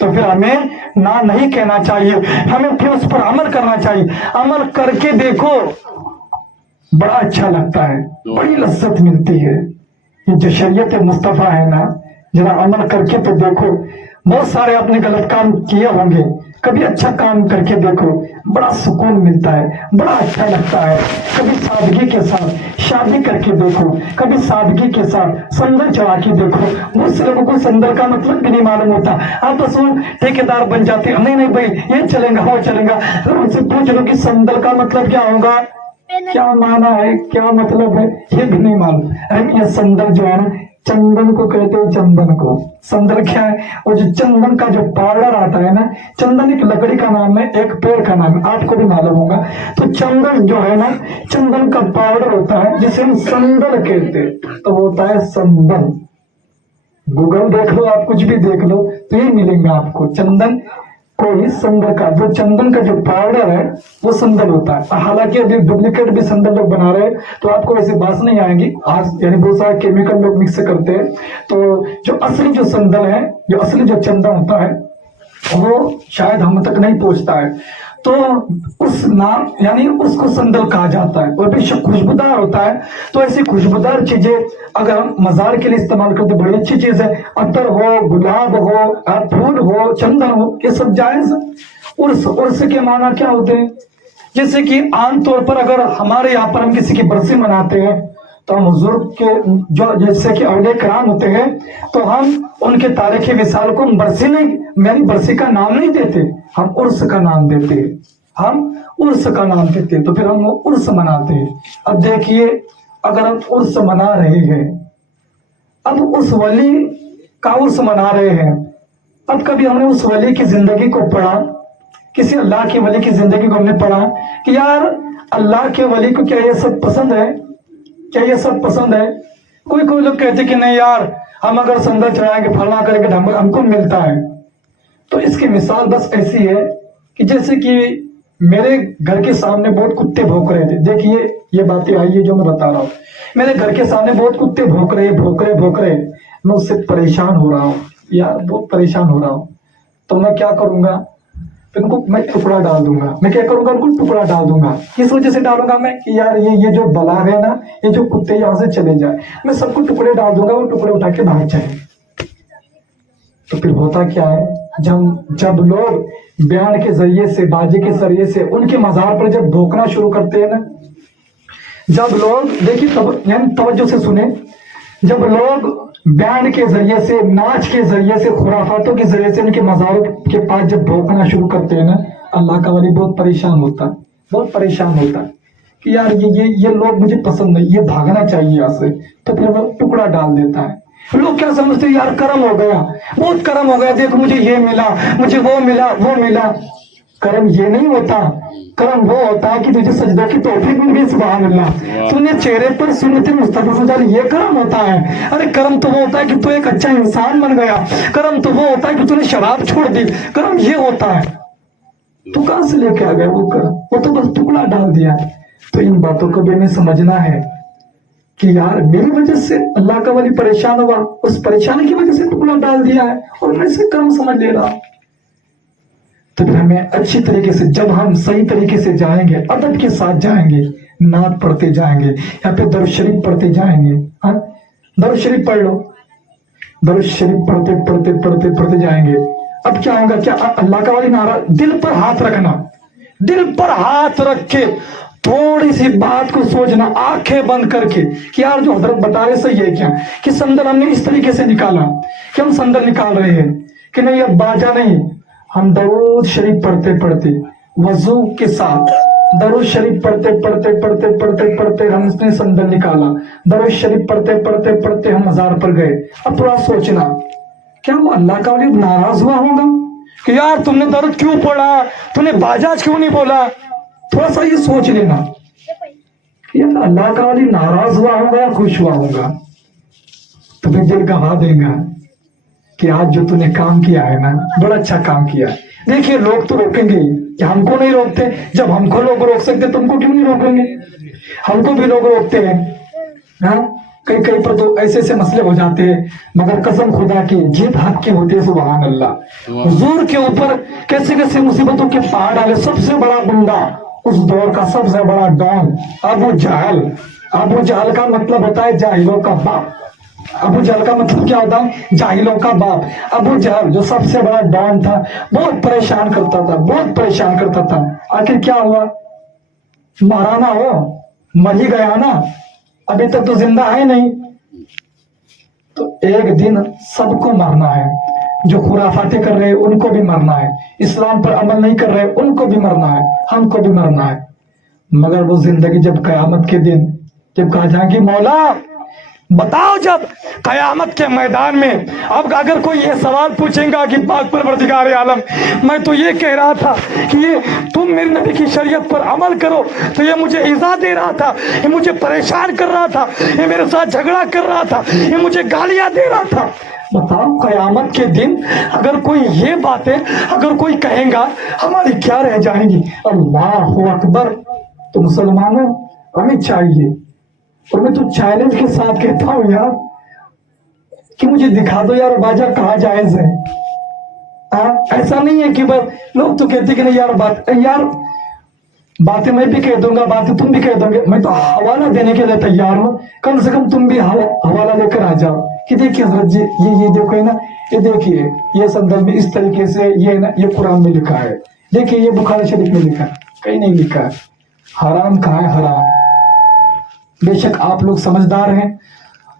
तो फिर हमें ना नहीं कहना चाहिए, हमें फिर उस पर अमल करना चाहिए। अमल करके देखो, बड़ा अच्छा लगता है, बड़ी लज्जत मिलती है। ये जो शरीयत मुस्तफा है ना, जरा अमल करके तो देखो। बहुत सारे आपने गलत काम किए होंगे, कभी अच्छा काम करके देखो, बड़ा सुकून मिलता है, बड़ा अच्छा लगता है। कभी सादगी के साथ शादी करके देखो, कभी सादगी के साथ संदल चढ़ा के देखो। बहुत से लोगों को संदल का मतलब भी नहीं मालूम होता। आप बस वो ठेकेदार बन जाते हैं, नहीं नहीं भाई ये चलेगा वो चलेगा। तो उनसे पूछ लो कि संदल का मतलब क्या होगा, क्या माना है, क्या मतलब है, ये भी नहीं मालूम। अरे ये संदल जो है ना, चंदन को कहते हैं, चंदन को। संदल क्या है? वो जो चंदन का जो पाउडर आता है ना, चंदन एक लकड़ी का नाम है, एक पेड़ का नाम है, आपको भी मालूम होगा। तो चंदन जो है ना, चंदन का पाउडर होता है जिसे हम संदल कहते हैं, तो होता है संदल। गूगल देख लो, आप कुछ भी देख लो, तो ये मिलेगा आपको, चंदन कोई संदल का, जो चंदन का जो पाउडर है वो संदल होता है। हालांकि अभी डुप्लीकेट भी संदल लोग बना रहे हैं, तो आपको ऐसी बात नहीं आएगी। आज यानी बहुत सारे केमिकल लोग मिक्स करते हैं। तो जो असली जो संदल है, जो असली जो चंदन होता है, वो शायद हम तक नहीं पहुंचता है। तो उस नाम यानी उसको संदल कहा जाता है, और बेशक खुशबूदार होता है। तो ऐसी खुशबूदार चीजें अगर हम मजार के लिए इस्तेमाल करते, बड़ी अच्छी चीज है। अतर हो, गुलाब हो, फूल हो, चंदन हो, ये सब जायज। उर्स के माना क्या होते हैं? जैसे कि आमतौर पर अगर हमारे यहाँ पर हम किसी की बरसी मनाते हैं, तो हम हुजूर के जो जैसे कि औलिया कराम होते हैं, तो हम उनके तारीख विसाल को हम बरसी नहीं, मेरी बरसी का नाम नहीं देते, हम उर्स का नाम देते हैं। हम उर्स का नाम देते हैं, तो फिर हम वो उर्स मनाते हैं। अब देखिए, अगर हम उर्स मना रहे हैं, अब उस वली का उर्स मना रहे हैं, अब कभी हमने उस वली की जिंदगी को पढ़ा, किसी अल्लाह के वली की जिंदगी को हमने पढ़ा कि यार अल्लाह के वली को क्या ये सब पसंद है, क्या ये सब पसंद है? कोई कोई लोग कहते कि नहीं यार, हम अगर संदल चढ़ाएंगे, फलना करेंगे, हमको मिलता है। तो इसकी मिसाल बस ऐसी है कि जैसे कि मेरे घर के सामने बहुत कुत्ते भौंक रहे थे। देखिए ये बातें आई है जो मैं बता रहा हूँ। मेरे घर के सामने बहुत कुत्ते भौंक रहे, मैं उससे परेशान हो रहा हूँ यार, बहुत परेशान हो रहा हूँ। तो मैं क्या करूंगा, उनको मैं टुकड़ा डाल दूंगा। मैं क्या करूंगा, उनको टुकड़ा डाल दूंगा। किस वजह से डालूंगा मैं कि यार ये जो बला है ना, ये जो कुत्ते यहाँ से चले जाए, मैं सबको टुकड़े डाल दूंगा, वो टुकड़े उठा के भाग जाए। तो फिर होता क्या है, जब लोग बयान के जरिए से, बाजे के जरिए से उनके मजार पर जब भोंकना शुरू करते हैं ना, जब लोग देखिए यानी तवज्जो से सुने, जब लोग बैंड के जरिए से, नाच के जरिए से, खुराफातों के जरिए से उनके मज़ारों के पास जब भौंकना शुरू करते हैं ना, अल्लाह का वली बहुत परेशान होता है, बहुत परेशान होता है कि यार ये लोग मुझे पसंद नहीं, ये भागना चाहिए यहाँ से। तो फिर वो टुकड़ा डाल देता है। लोग क्या समझते हैं, यार करम हो गया, बहुत करम हो गया, देखो मुझे ये मिला, मुझे वो मिला, वो मिला। करम ये नहीं होता, करम वो होता है कि तुझे सजदा की तौफीक मिल गई, सुभान अल्लाह, तूने चेहरे पर सुन्नत मुस्तफा सजा ली, ये करम होता है। अरे करम तो वो होता है कि तू एक अच्छा इंसान बन गया, करम तो वो होता है कि तूने शराब छोड़ दी, करम ये होता है। तू कहां से लेके आ गया वो करम? वो तो बस टुकड़ा डाल दिया। तो इन बातों को भी हमें समझना है कि यार मेरी वजह से अल्लाह का वली परेशान हुआ, उस परेशानी की वजह से टुकड़ा डाल दिया है और मैं इसे करम समझ ले रहा। तो फिर हमें अच्छी तरीके से, जब हम सही तरीके से जाएंगे, अदब के साथ जाएंगे, नात पढ़ते जाएंगे, या फिर दरूद शरीफ पढ़ते जाएंगे। हाँ, दरूद शरीफ पढ़ लो, दरूद शरीफ पढ़ते जाएंगे। अब क्या होगा, क्या अल्लाह का वाली नारा, दिल पर हाथ रखना, दिल पर हाथ रख के थोड़ी सी बात को सोचना, आंखें बंद करके कि यार जो हजरत बता रहे सही है क्या, कि संदल हमने इस तरीके से निकाला, कि हम संदल निकाल रहे हैं कि नहीं, अब बाजा नहीं, हम दरूद शरीफ पढ़ते वजू के साथ दरूद शरीफ पढ़ते हमने संदल निकाला, दरूद शरीफ पढ़ते हम मजार पर गए। अब थोड़ा सोचना, क्या वो अल्लाह का वली नाराज हुआ होगा कि यार तुमने दरूद क्यों पढ़ा, तूने बाजाज क्यों नहीं बोला? थोड़ा सा ये सोच लेना कि यार अल्लाह का वाली नाराज हुआ होगा या खुश हुआ होगा, तो फिर दिल गवा देगा कि आज जो तूने काम किया है ना, बड़ा अच्छा काम किया है। देखिए लोग तो रोकेंगे कि हमको नहीं रोकते, जब हमको लोग रोक सकते तुमको क्यों नहीं रोकेंगे? हमको भी लोग रोकते हैं। हाँ, कई कई पर तो ऐसे ऐसे मसले हो जाते हैं, मगर कसम खुदा की जीत हक की होती है। सुभान अल्लाह। हुजूर के ऊपर कैसे कैसे मुसीबतों के पहाड़ डाले। सबसे बड़ा गुंडा उस दौर का, सबसे बड़ा डॉन अबू जहल। अबू जहल का मतलब होता है जाहिलों का बाप। अबू जहल का मतलब क्या होता है? जाहिलों का बाप। अबू जहल जो सबसे बड़ा डॉन था, बहुत परेशान करता था, बहुत परेशान करता था। आखिर क्या हुआ? मारा ना हो, मर ही गया ना, अभी तक तो जिंदा है नहीं। तो एक दिन सबको मरना है। जो खुराफाते कर रहे हैं उनको भी मरना है, इस्लाम पर अमल नहीं कर रहे उनको भी मरना है, हमको भी मरना है। मगर वो जिंदगी जब कयामत के दिन जब कहा जाएगी मौला बताओ, जब कयामत के मैदान में अब अगर कोई ये सवाल पूछेगा कि पाक परवरदिगार आलम, मैं तो ये कह रहा था कि ये तुम मेरे नबी की शरीयत पर अमल करो, तो ये मुझे इज़ा दे रहा था, ये मुझे परेशान कर रहा था, ये मेरे साथ झगड़ा कर रहा था, ये मुझे गालियां दे रहा था। बताओ कयामत के दिन अगर कोई ये बातें अगर कोई कहेगा, हमारी क्या रह जाएंगी? अल्लाह अकबर। तो मुसलमानों हमें चाहिए, और मैं तो चैलेंज के साथ कहता हूं यार कि मुझे दिखा दो यार बाजा कहाँ जायज है। ऐसा नहीं है कि बस लोग तो कहते कि नहीं यार बातें मैं भी कह दूंगा, बातें तुम भी कह दोगे, मैं तो हवाला देने के लिए तैयार हूं। कम से कम तुम भी हवाला लेकर आ जाओ कि देखिए हजरत जी ये देखो है ना, ये देखिए ये संदर्भ में इस तरीके से ये ना, ये कुरान में लिखा है, देखिए ये बुखारी शरीफ में लिखा है, कहीं नहीं लिखा है। हराम कहाँ है? हराम। बेशक आप लोग समझदार हैं,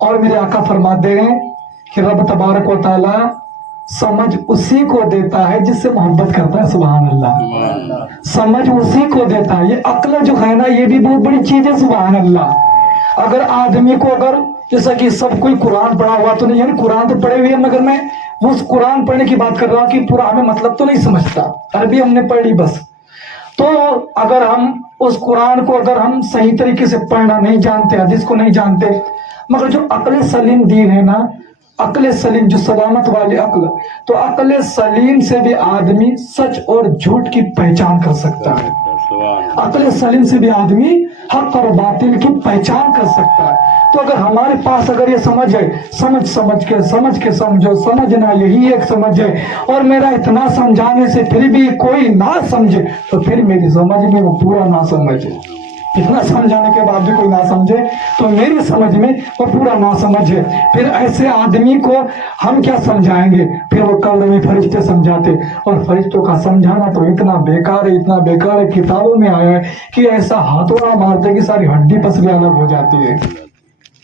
और मेरे आका फरमाते हैं कि रब तबारक व तआला समझ उसी को देता है जिससे मोहब्बत करता है। सुभान अल्लाह। समझ उसी को देता है। ये अक्ल जो है ना, ये भी बहुत बड़ी चीज है। सुभान अल्लाह। अगर आदमी को अगर जैसा कि सब कोई कुरान पढ़ा हुआ तो नहीं, यानी कुरान तो पढ़े हुए हैं, मगर मैं उस कुरान पढ़ने की बात कर रहा हूँ कि पूरा हमें मतलब तो नहीं समझता, अरबी हमने पढ़ी बस। तो अगर हम उस कुरान को अगर हम सही तरीके से पढ़ना नहीं जानते, हदीस को नहीं जानते, मगर जो अक्ल सलीम दीन है ना, अक्ल सलीम जो सलामत वाली अक्ल, तो अक्ल सलीम से भी आदमी सच और झूठ की पहचान कर सकता है। अक्ल सलीम से भी आदमी हक और बातिल की पहचान कर सकता है। तो अगर हमारे पास अगर ये समझ है, समझ के समझो, समझना यही एक समझ है, और मेरा इतना समझाने से फिर भी कोई ना समझे, तो फिर मेरी समझ में वो पूरा ना समझ है। इतना समझाने के बाद भी कोई ना समझे, तो मेरी समझ में वो पूरा ना समझ है। फिर ऐसे आदमी को हम क्या समझाएंगे? फिर वो कब्र में फरिश्ते समझाते, और फरिश्तों का समझाना तो इतना बेकार है, किताबों में आया है कि ऐसा हाथों मारते कि सारी हड्डी पसली अलग हो जाती है।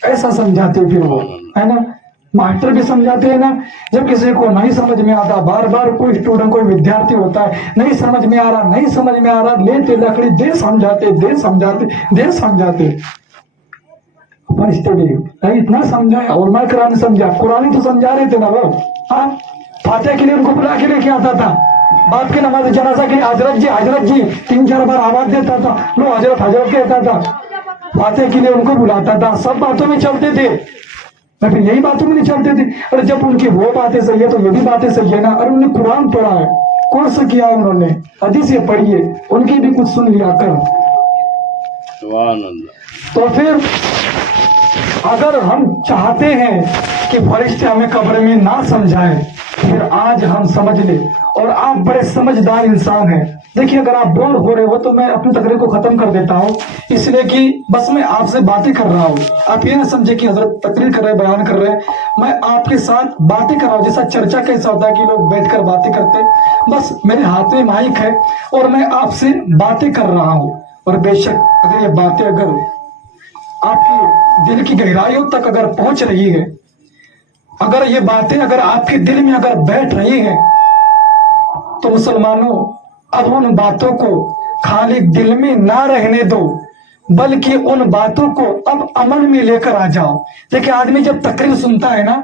ऐसा समझाते फिर वो, है ना। मास्टर भी समझाते हैं ना, जब किसी को नहीं समझ में आता, बार बार कोई स्टूडेंट कोई विद्यार्थी होता है, नहीं समझ में आ रहा, लेते लकड़ी दे समझाते फरिश्ते भी इतना समझाया, और मैं कुरान समझा, कुरान ही तो समझा रहे थे ना वो। हाँ, फातिहा के लिए उनको बुला के लेके आता था, बाप के नमाज जनाजा के लिए हजरत जी 3-4 बार आवाज देता था, लो हजरत कहता था, फातिहा के लिए उनको बुलाता था। सब बातों में चलते थे, फिर यही बातों में नहीं चलते थे। अरे जब उनकी वो बातें सही है तो ये भी बातें सही है ना। अरे उन्होंने कुरान पढ़ा है, कोर्स किया है उन्होंने, हदीस पढ़ी है, उनकी भी कुछ सुन लिया कर। तो फिर अगर हम चाहते हैं कि फरिश्ते हमें कब्र में ना समझाएं, फिर आज हम समझ ले, और आप बड़े समझदार इंसान हैं। देखिए अगर आप बोर हो रहे हो तो मैं अपनी तकरीर को खत्म कर देता हूँ, इसलिए कि बस मैं आपसे बातें कर रहा हूँ। आप ये ना समझे कि हजरत तकरीर कर रहे हैं, बयान कर रहे हैं, मैं आपके साथ बातें कर रहा हूँ। जैसा चर्चा कैसा होता है कि लोग बैठकर बातें करते हैं, बस मेरे हाथ में माइक है और मैं आपसे बातें कर रहा हूँ। और बेशक अगर ये बातें अगर आपके दिल की गहराइयों तक अगर पहुंच रही है, अगर ये बातें अगर आपके दिल में अगर बैठ रही है, तो मुसलमानों अब उन बातों को खाली दिल में ना रहने दो, बल्कि उन बातों को अब अमल में लेकर आ जाओ। देखिए आदमी जब तकरीर सुनता है ना,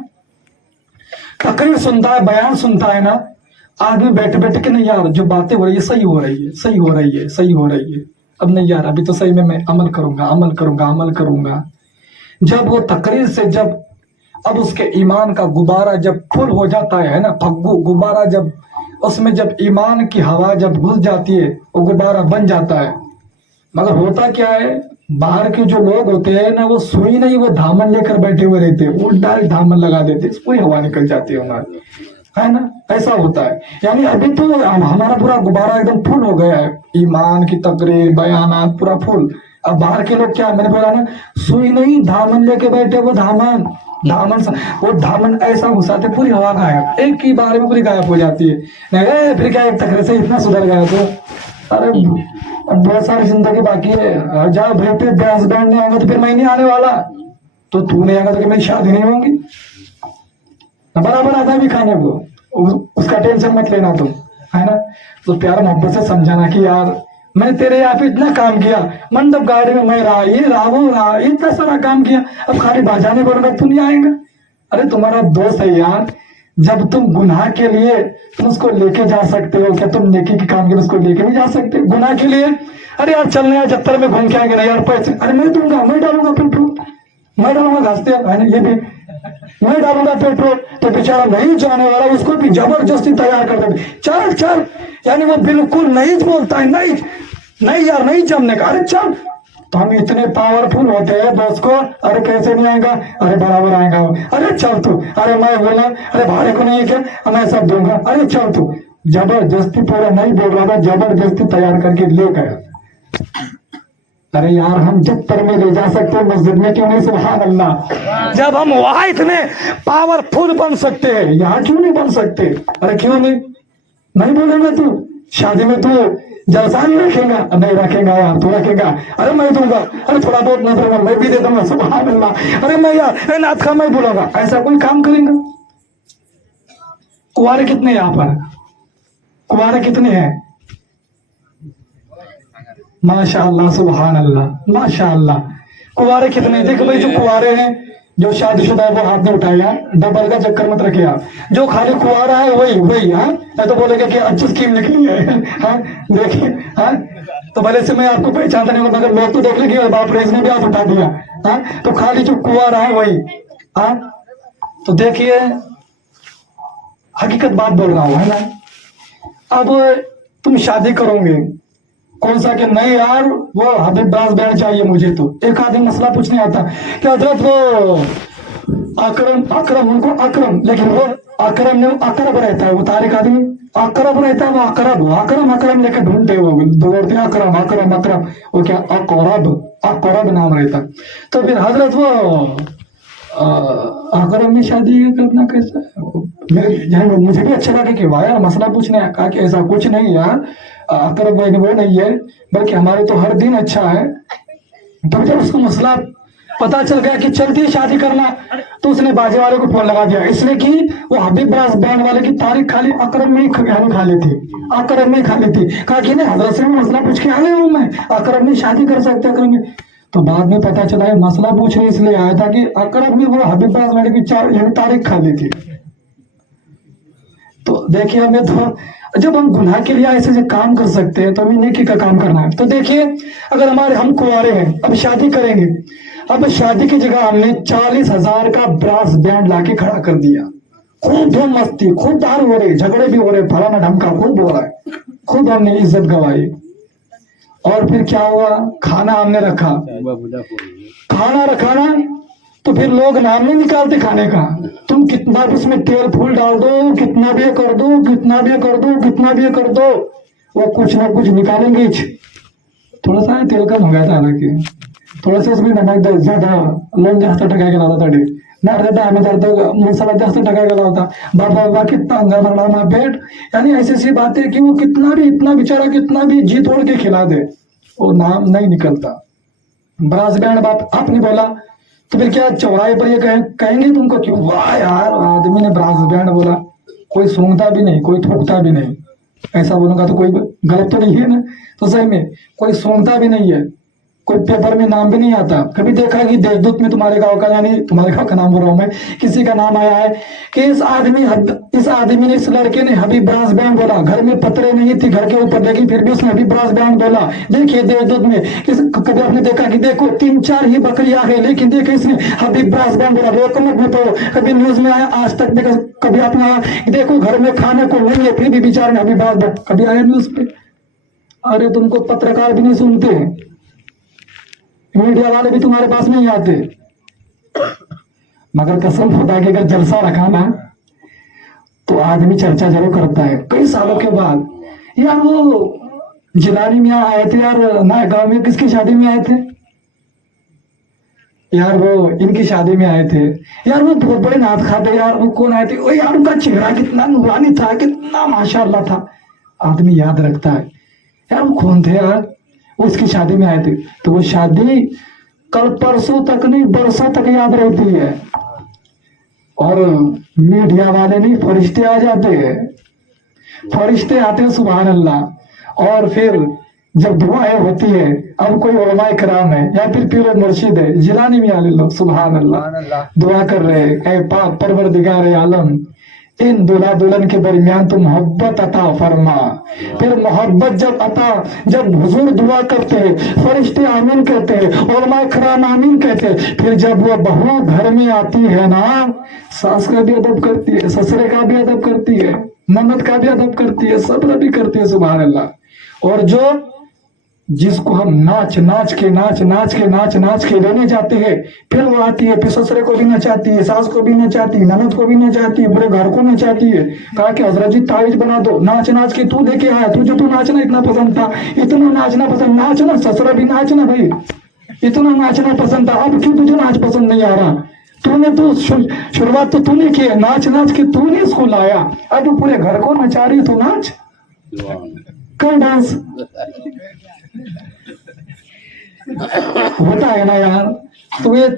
तकरीर सुनता है, बयान सुनता है ना, आदमी बैठे बैठे कि नहीं यार जो बातें हो रही है सही हो रही है, اب نہیں یار ابھی تو صحیح میں عمل کروں گا عمل کروں گا عمل کروں گا. جب وہ تقریر سے جب اب اس کے ایمان کا غبارہ جب پھل ہو جاتا ہے نا, پھگو غبارہ جب اس میں جب ایمان کی ہوا جب گھس جاتی ہے وہ غبارہ بن جاتا ہے. مگر ہوتا کیا ہے, باہر کے جو لوگ ہوتے ہیں نا وہ سوئی نہیں وہ دھامن لے کر بیٹھے ہوئے رہتے ہیں, وہ ڈائریکٹ دھامن لگا دیتے, پوری ہوا نکل جاتی ہے ہماری, ہے نا. ایسا ہوتا ہے. یعنی ابھی تو ہمارا پورا غبارہ ایک دم پھول ہو گیا ہے, ایمان کی تقریر بیانات پورا پھول. اب باہر کے لوگ کیا, میں نے بولا نا سوئی نہیں دھامن لے کے بیٹھے, وہ دھامن وہ دھامن ایسا گھساتے پوری ہوا غائب, ایک ہی بار میں پوری غائب ہو جاتی ہے. نہیں پھر کیا ایک تقریر سے اتنا سدھر گیا تو, ارے اب بہت ساری زندگی باقی ہے. جا بھائی پہ ڈانس بینڈ نہیں آئے گا تو پھر میں نہیں آنے والا, تو نہیں آئے گا تو کہ میری شادی نہیں ہوگی. برابر آتا بھی کھانے کو, اس کا ٹینشن مت لینا تم, ہے نا. تو پیار محبت سے سمجھانا کہ یار میں تیرے یہاں پہ اتنا کام کیا, منڈپ گاڑی میں میں رہا, یہ رہا وہ رہا, اتنا سارا کام کیا, اب خالی بجانے بولوں گا تو نہیں آئے گا. ارے تمہارا دوست ہے یار, جب تم گناہ کے لیے تم اس کو لے کے جا سکتے ہو, کیا تم نیکی کے کام کے لیے اس کو لے کے نہیں جا سکتے گناہ کے لیے؟ ارے یار چلنے یار جتر میں گھوم کے آئیں گے نا یار پیسے, ارے میں دوں گا, میں ڈالوں گا پیٹرول, میں ڈالوں گا گھاستے, یہ بھی میں ڈالوں گا پیٹرول. تو بیچارہ نہیں جانے والا, اس کو بھی زبردستی تیار کر دیں, چل چل. یعنی وہ بالکل نہیں بولتا ہے, نہیں یار نہیں جمنے کا, ارے چل. تو ہم اتنے پاورفل ہوتے ہیں دوست کو, ارے کیسے نہیں آئے گا, ارے برابر آئے گا, ارے چل تو, ارے میں بولا ارے بھاڑے کو نہیں ہے کیا, میں سب دوں گا, ارے چل تو. زبردستی پورا نہیں بول رہا تھا, زبردستی تیار کر کے لے گیا. ارے یار ہم جب تر میں لے جا سکتے مسجد میں کیوں نہیں, سبحان اللہ. جب ہم وہاں اتنے پاورفل بن سکتے ہیں, یہاں کیوں نہیں بن سکتے؟ ارے کیوں نہیں بولے گا تو شادی میں تو جلسہ نہیں رکھے گا, نہیں رکھے گا یار, تو رکھے گا, ارے میں دوں گا, ارے تھوڑا بہت نظر میں بھی دے دوں گا, سبحان اللہ. ارے میں یار نعت کا میں بولوں گا, ایسا کوئی کام کریں گا؟ کنوارے کتنے یہاں پر, کنوارے کتنے ہیں؟ ماشاء اللہ سبحان اللہ ماشاء اللہ. کنوارے کتنے؟ دیکھو بھائی جو کنوارے ہیں, جو شادی شدہ ہے وہ ہاتھ میں اٹھایا, ڈبل کا چکر مت رکھے آپ. جو خالی کنوارا ہے وہی ہاں, تو بولے گا کہ اچھی اسکیم نکلی ہے, ہاں دیکھیے ہاں. تو بھلے سے میں آپ کو پہچانتا نہیں ہوں, مگر لوگ تو دیکھ لیں گے باپ ریز نے بھی ہاتھ اٹھا دیا, ہاں. تو خالی جو کنوارا ہے وہی, ہاں. تو دیکھیے حقیقت بات بول رہا ہوں, ہے نا. اب تم شادی کرو گے, کون سا کہ نہیں یار وہ حبیب براس بینڈ چاہیے مجھے, تو ایک آدمی مسئلہ پوچھنے آتا کہ حضرت وہ اکرم ان کو اکرم, لیکن وہ اکرم نہیں, اقرب رہتا ہے, وہ تاریخ آدمی اقرب رہتا ہے, وہ اکرم لے کے ڈھونڈتے, وہ دوڑتے اکرم, وہ کیا اقرب نام رہتا. تو پھر حضرت وہ اکرم میں شادی کرنا کیسا ہے؟ مجھے بھی اچھا لگا کہ واہ مسئلہ پوچھنے, کہا کہ ایسا کچھ نہیں یار, اقرب وہ نہیں ہے, بلکہ ہمارے تو ہر دن اچھا ہے. تو جب اس کو مسئلہ پتا چل گیا کہ چلتی ہے شادی کرنا, تو اس نے باجے والے کو فون لگا دیا, اس لیے کہ وہ حبیب براس بینڈ والے کی تاریخ خالی اکرم میں ہی کھا لی تھی, اکرم میں ہی کھا لی تھی. کہا کہ نہیں حضرت سے مسئلہ پوچھ کے آیا ہوں میں, اکرم میں شادی کر سکتے, اکرم میں. تو بعد میں پتا چلا ہے مسئلہ پوچھنے اس لیے آیا تھا کہ اکرم میں وہ حبیب براس بینڈ کی تاریخ کھا لی تھی. تو دیکھیے ہمیں تو جب ہم گناہ کے لیے ایسے کام کر سکتے ہیں تو ہمیں نیکی کا کام کرنا ہے. تو دیکھیے اگر ہم کنوارے ہیں, اب شادی کریں گے, اب شادی کی جگہ ہم نے 40,000 کا براس بینڈ لا کے کھڑا کر دیا, خوب دھوم مستی, خوب دار ہو رہے, جھگڑے بھی ہو رہے, فلانا ڈھمکا خوب ہو رہا ہے, خوب ہم نے عزت گوائی. اور پھر کیا ہوا, کھانا ہم نے رکھا, کھانا رکھانا تو پھر لوگ نام نہیں نکالتے کھانے کا, تم کتنا بھی اس میں تیل پھول ڈال دو, کتنا بھی کر دو, کتنا بھی کر دو, کتنا بھی کر دو, وہ کچھ نہ کچھ نکالیں گے. تھوڑا سا تیل کم ہو گیا تھا, حالانکہ تھوڑا سا اس میں نمک زیادہ, لوگ جاست ٹکا کے لاتا تھا, مسالہ جاست ٹکا کے لاتا, بابا کتنا گرما پیٹ. یعنی ایسی ایسی باتیں کہ وہ کتنا بھی اتنا بیچارہ کتنا بھی جی توڑ کے کھلا دے, وہ نام نہیں نکلتا. براس بینڈ باپ آپ نے بولا تو پھر کیا چوراہے پر یہ کہیں گے تم کو کہ واہ یار آدمی نے براس بینڈ بولا, کوئی سونگتا بھی نہیں, کوئی تھوکتا بھی نہیں. ایسا بولوں گا تو کوئی غلط تو نہیں ہے نا. تو صحیح میں کوئی سونگتا بھی نہیں ہے, कोई पेपर में नाम भी नहीं आता। कभी देखा कि देशदूत में तुम्हारे गांव का, यानी तुम्हारे गांव का नाम बोल रहा हूं मैं, किसी का नाम आया है कि इस आदमी ने, इस लड़के ने हबीब ब्रास बैंड बोला। घर में पत्रे नहीं थी घर के ऊपर, लेकिन फिर भी उसने हबीब ब्रास बैंड बोला। देखिए देशदूत में कभी आपने देखा कि देखो 3-4 ही बकरियां है, लेकिन देखिए इसने हबीब ब्रास बैंड बोला। लोकमत में पढ़ो, कभी न्यूज में आया, आज तक देखो, कभी आपने आया देखो घर में खाने को नहीं है, फिर भी बेचारे ने हबीब ब्रास बैंड, कभी आया न्यूज पे? अरे तुमको पत्रकार भी नहीं सुनते, मीडिया वाले भी तुम्हारे पास नहीं आते। मगर कसम खुदा की अगर जलसा रखा ना तो आदमी चर्चा जरूर करता है कई सालों के बाद। यार वो जिलानी में आए थे यार, नया गांव में, किसकी शादी में आए थे यार? वो इनकी शादी में आए थे यार, वो बहुत बड़े नाथ खाते यार। वो कौन आए थे? ओ यार उनका चेहरा कितना नूरानी था, कितना माशाल्लाह था, आदमी याद रखता है यार। वो कौन थे यार? उसकी शादी में आए थे। तो वो शादी कल परसों तक नहीं, बरसों तक याद रहती है। और मीडिया वाले नहीं, फरिश्ते आ जाते हैं, फरिश्ते आते हैं, सुभान अल्लाह। और फिर जब दुआएं होती है, अब कोई उलमाए कराम है या फिर पीर मुर्शिद है, जिलानी में आले लोग सुभान अल्लाह दुआ कर रहे हैं, ऐ पाक परवरदिगार आलम, इन दूल्हा दुल्हन के दरमियान तो मोहब्बत अता फरमा। फिर मोहब्बत जब हुजूर दुआ करते हैं, फरिश्ते आमीन कहते हैं, उलमाए कराम आमीन कहते हैं। फिर जब वो बहू घर में आती है ना, सास का भी अदब करती है, ससुरे का भी अदब करती है, ननद का भी अदब करती है, सब भी करती है, सुभान अल्लाह। और जो जिसको हम नाच के लेने जाते हैं, फिर वो आती है, फिर ससुरे को भी नचाती है, सास को भी नचाती है, ननद को भी नचाती है, पूरे घर को नचाती है। कहा कि हजरत जी तावीज बना दो, नाच के तू लेके आया, तुझे तो नाचना इतना पसंद था, इतना नाचना पसंद, नाचना ससुरा भी नाचना भाई, इतना नाचना पसंद था, अब क्यों तुझे नाच पसंद नहीं आ रहा? तूने तो शुरुआत तो तूने की है, नाच के तूने इसको लाया, अब पूरे घर को नचा रही, तो नाच कर डांस होता है ना यार। तो ये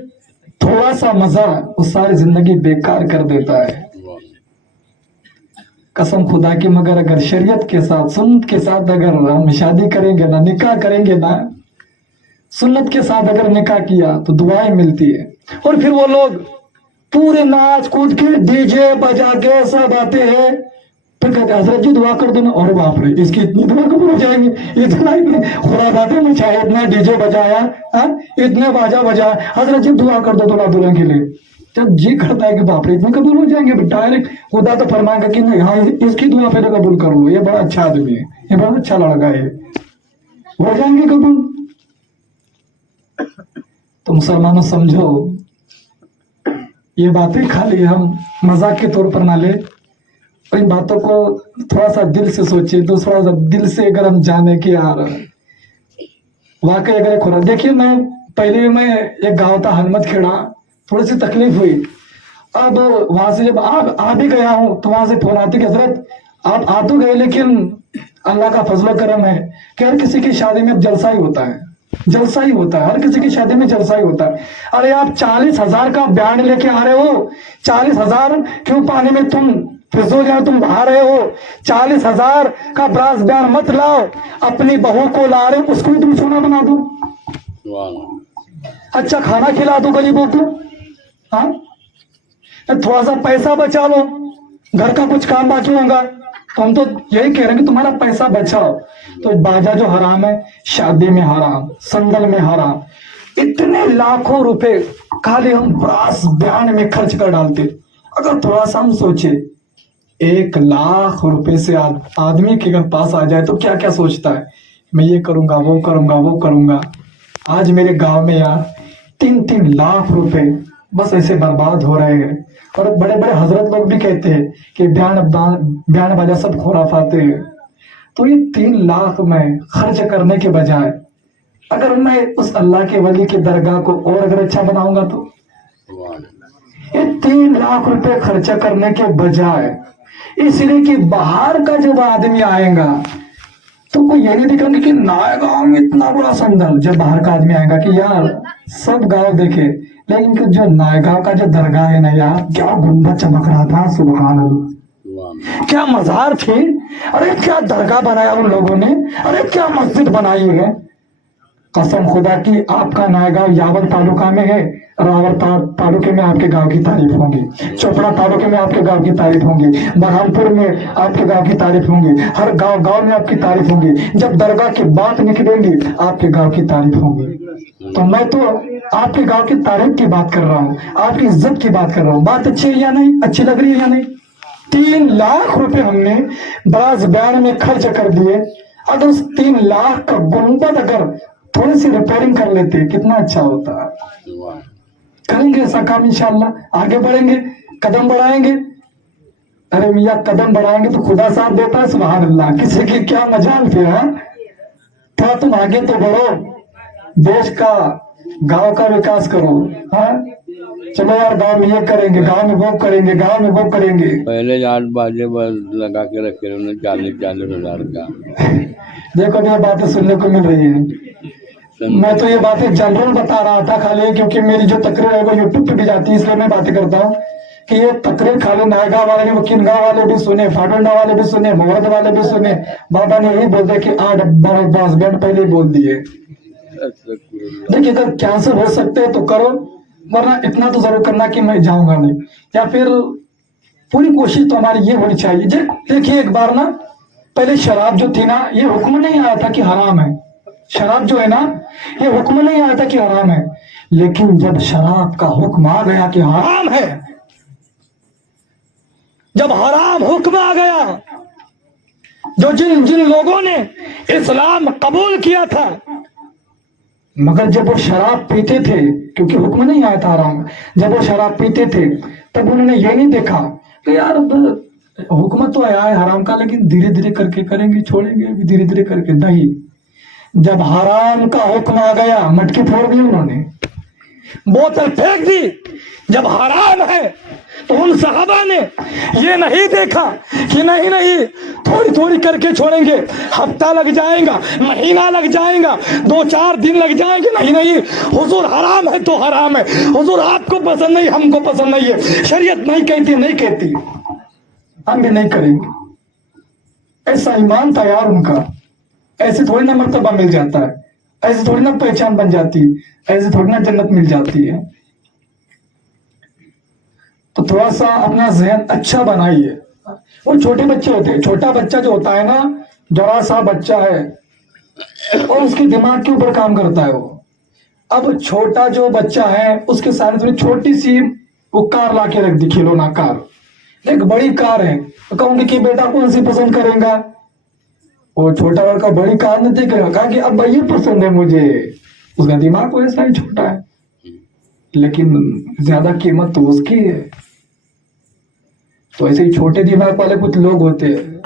थोड़ा सा मजा वो सारी जिंदगी बेकार कर देता है, कसम खुदा की। मगर अगर शरीयत के साथ, सुन्नत के साथ अगर हम शादी करेंगे ना, निकाह करेंगे ना, सुन्नत के साथ अगर निकाह किया तो दुआएं मिलती है। और फिर वो लोग पूरे नाच कूद के डीजे बजा के सब आते हैं, फिर कहते हजरत जी दुआ कर दो ना, और बाप रे इसकी इतनी दुआ कबूल हो जाएगी, इतने खुराबातें मचाए, इतना डीजे बजाया, इतने बाजा बजाया, हजरत जी दुआ कर दो दूल्हा दुल्हन के लिए। जब जी करता है कि बाप रे इतने कबूल हो जाएंगे, डायरेक्ट खुदा तो फरमाएगा कि नहीं, हाँ इसकी दुआ पहले कबूल कर लो, ये बड़ा अच्छा आदमी है, ये बड़ा अच्छा लड़का है, हो जाएंगे कबूल। तो मुसलमानों समझो, ये बातें खाली हम मजाक के तौर पर ना ले, इन बातों को थोड़ा सा दिल से सोचिए, थोड़ा सा दिल से अगर हम जाने कि यार वाकई अगर खुदा, देखिए मैं एक गांव था हनमत खेड़ा, थोड़ी सी तकलीफ हुई। अब वहां से जब आ भी गया हूं तो वहां से फोन आती कि हजरत आप आ तो गए, लेकिन अल्लाह का फजल करम है कि हर किसी की शादी में अब जलसा ही होता है, जलसा ही होता है, हर किसी की शादी में जलसा ही होता है। अरे आप 40,000 का बैंड लेके आ रहे हो, 40,000 क्यों पानी में तुम फिजूल यार तुम बहा रहे हो? 40,000 का ब्रास बैंड मत लाओ, अपनी बहू को ला रहे उसको भी तुम सोना बना दो, अच्छा खाना खिला दो गरीबों को, हाँ थोड़ा सा पैसा बचा लो, घर का कुछ काम बाकी होगा। तो हम तो यही कह रहे हैं कि तुम्हारा पैसा बचाओ। तो बाजा जो हराम है, शादी में हराम, संदल में हराम, इतने लाखों रुपए खाली हम ब्रास बैंड में खर्च कर डालते। अगर थोड़ा सा हम सोचे 1 लाख रुपए से आदमी के अगर पास आ जाए तो क्या क्या सोचता है, मैं ये करूंगा वो करूंगा वो करूंगा। आज मेरे गांव में यार 3-3 लाख रुपए बस ऐसे बर्बाद हो रहे हैं। और बड़े बड़े हजरत लोग भी कहते हैं कि बयान बाजा सब खुराफाते हैं। तो ये 3 लाख में खर्च करने के बजाय अगर मैं उस अल्लाह के वली के दरगाह को और अगर अच्छा बनाऊंगा, तो ये 3 लाख रुपए खर्चा करने के बजाय, इसलिए कि बाहर का जब आदमी आएगा तो कोई ये नहीं दिखेंगे कि नया गांव में इतना बड़ा संदल। जब बाहर का आदमी आएगा कि यार सब गांव देखे, लेकिन जो नया गांव का जो दरगाह है ना यार, क्या गुंबद चमक रहा था, सुभान अल्लाह, क्या मजार थी, अरे क्या दरगाह बनाया उन लोगों ने, अरे क्या मस्जिद बनाई है। कसम खुदा की आपका नया गांव यावल तालुका में है, रावल तालुके में आपके गांव की तारीफ होगी, चोपड़ा तालुके में आपके गांव की तारीफ होगी, बरहामपुर में आपके गांव की तारीफ होगी, हर गांव गांव में आपकी तारीफ होगी। जब दरगाह की बात निकलेंगी आपके गांव की तारीफ होगी। तो मैं तो आपके गांव की तारीफ की बात कर रहा हूँ, आपकी इज्जत की बात कर रहा हूँ। बात अच्छी है या नहीं, अच्छी लग रही है या नहीं? 3 लाख रुपए हमने बराज बयान में खर्च कर दिए। अगर उस 3 लाख का गुंबद अगर थोड़ी सी रिपेयरिंग कर लेते कितना अच्छा होता। करेंगे ऐसा काम इंशाल्लाह, आगे बढ़ेंगे, कदम बढ़ाएंगे। अरे मियाँ कदम बढ़ाएंगे तो खुदा साथ देता है, सुभान अल्लाह। किसी की क्या मजाल फिर है? थोड़ा तुम आगे तो बढ़ो, देश का गांव का विकास करो। हाँ चलो यार, गांव में ये करेंगे, गांव में वो करेंगे, गांव में वो करेंगे। पहले 8 बाजे लगा के रखे उन्होंने 40-40 हजार का। देखो ये बातें सुनने को मिल रही है। मैं तो ये बातें जनरल बता रहा था खाली, क्योंकि मेरी जो तकरीर है वो यूट्यूब पे भी जाती है, इसलिए मैं बातें करता हूँ कि ये तकरीर खाली नायगा वाले नहीं, वकील गाँव वाले भी सुने, फाटुंडा वाले भी सुने, मोहरद वाले भी सुने। बाबा ने यही बोल दिया कि 8 10 घंटे पहले ही बोल दिए। देखिए अगर कैंसर हो सकते है तो करो, वरना इतना तो जरूर करना कि मैं जाऊंगा नहीं। या फिर पूरी कोशिश तो हमारी ये होनी चाहिए। देखिए एक बार ना पहले शराब जो थी ना, ये हुक्म नहीं आया था कि हराम है। शराब जो है ना, ये हुक्म नहीं आया था कि हराम है, लेकिन जब शराब का हुक्म आ गया कि हराम है, जब हराम हुक्म आ गया, जो जिन जिन लोगों ने इस्लाम कबूल किया था, मगर जब वो शराब पीते थे, क्योंकि हुक्म नहीं आया था हराम, जब वो शराब पीते थे तब उन्होंने ये नहीं देखा कि यार हुक्म तो आया है हराम का, लेकिन धीरे धीरे करके करेंगे, छोड़ेंगे धीरे धीरे करके। नहीं, जब हराम का हुक्म आ गया मटकी फोड़ दी उन्होंने, बोतल फेंक दी। जब हराम है तो उन सहाबा ने ये नहीं देखा कि नहीं थोड़ी थोड़ी करके छोड़ेंगे, हफ्ता लग जाएगा, महीना लग जाएगा, 2-4 दिन लग जाएंगे। नहीं हुजूर हराम है तो हराम है, हुजूर आपको पसंद नहीं, हमको पसंद नहीं है, शरीयत नहीं कहती, हम भी नहीं करेंगे। ऐसा ईमान था यार उनका। ऐसे थोड़ी ना मर्तबा मिल जाता है, ऐसे थोड़ी ना पहचान बन जाती है, ऐसे थोड़ी ना जन्नत मिल जाती है। तो थोड़ा सा अपना जहन अच्छा बनाइए। वो छोटे बच्चे होते हैं, छोटा बच्चा जो होता है ना, जरा सा बच्चा है और उसके दिमाग के ऊपर काम करता है वो। अब छोटा जो बच्चा है उसके सामने थोड़ी छोटी सी वो कार ला के रख दी, खिलौना कार, एक बड़ी कार है, तो कहूंगी कि बेटा कौन सी पसंद करेगा? वो छोटा लड़का बड़ी कार नहीं देखेगा, कहा कि अब ये पसंद है मुझे। उसका दिमाग वैसा ही छोटा है, लेकिन ज्यादा कीमत तो उसकी है। तो ऐसे ही छोटे दिमाग वाले कुछ लोग होते हैं,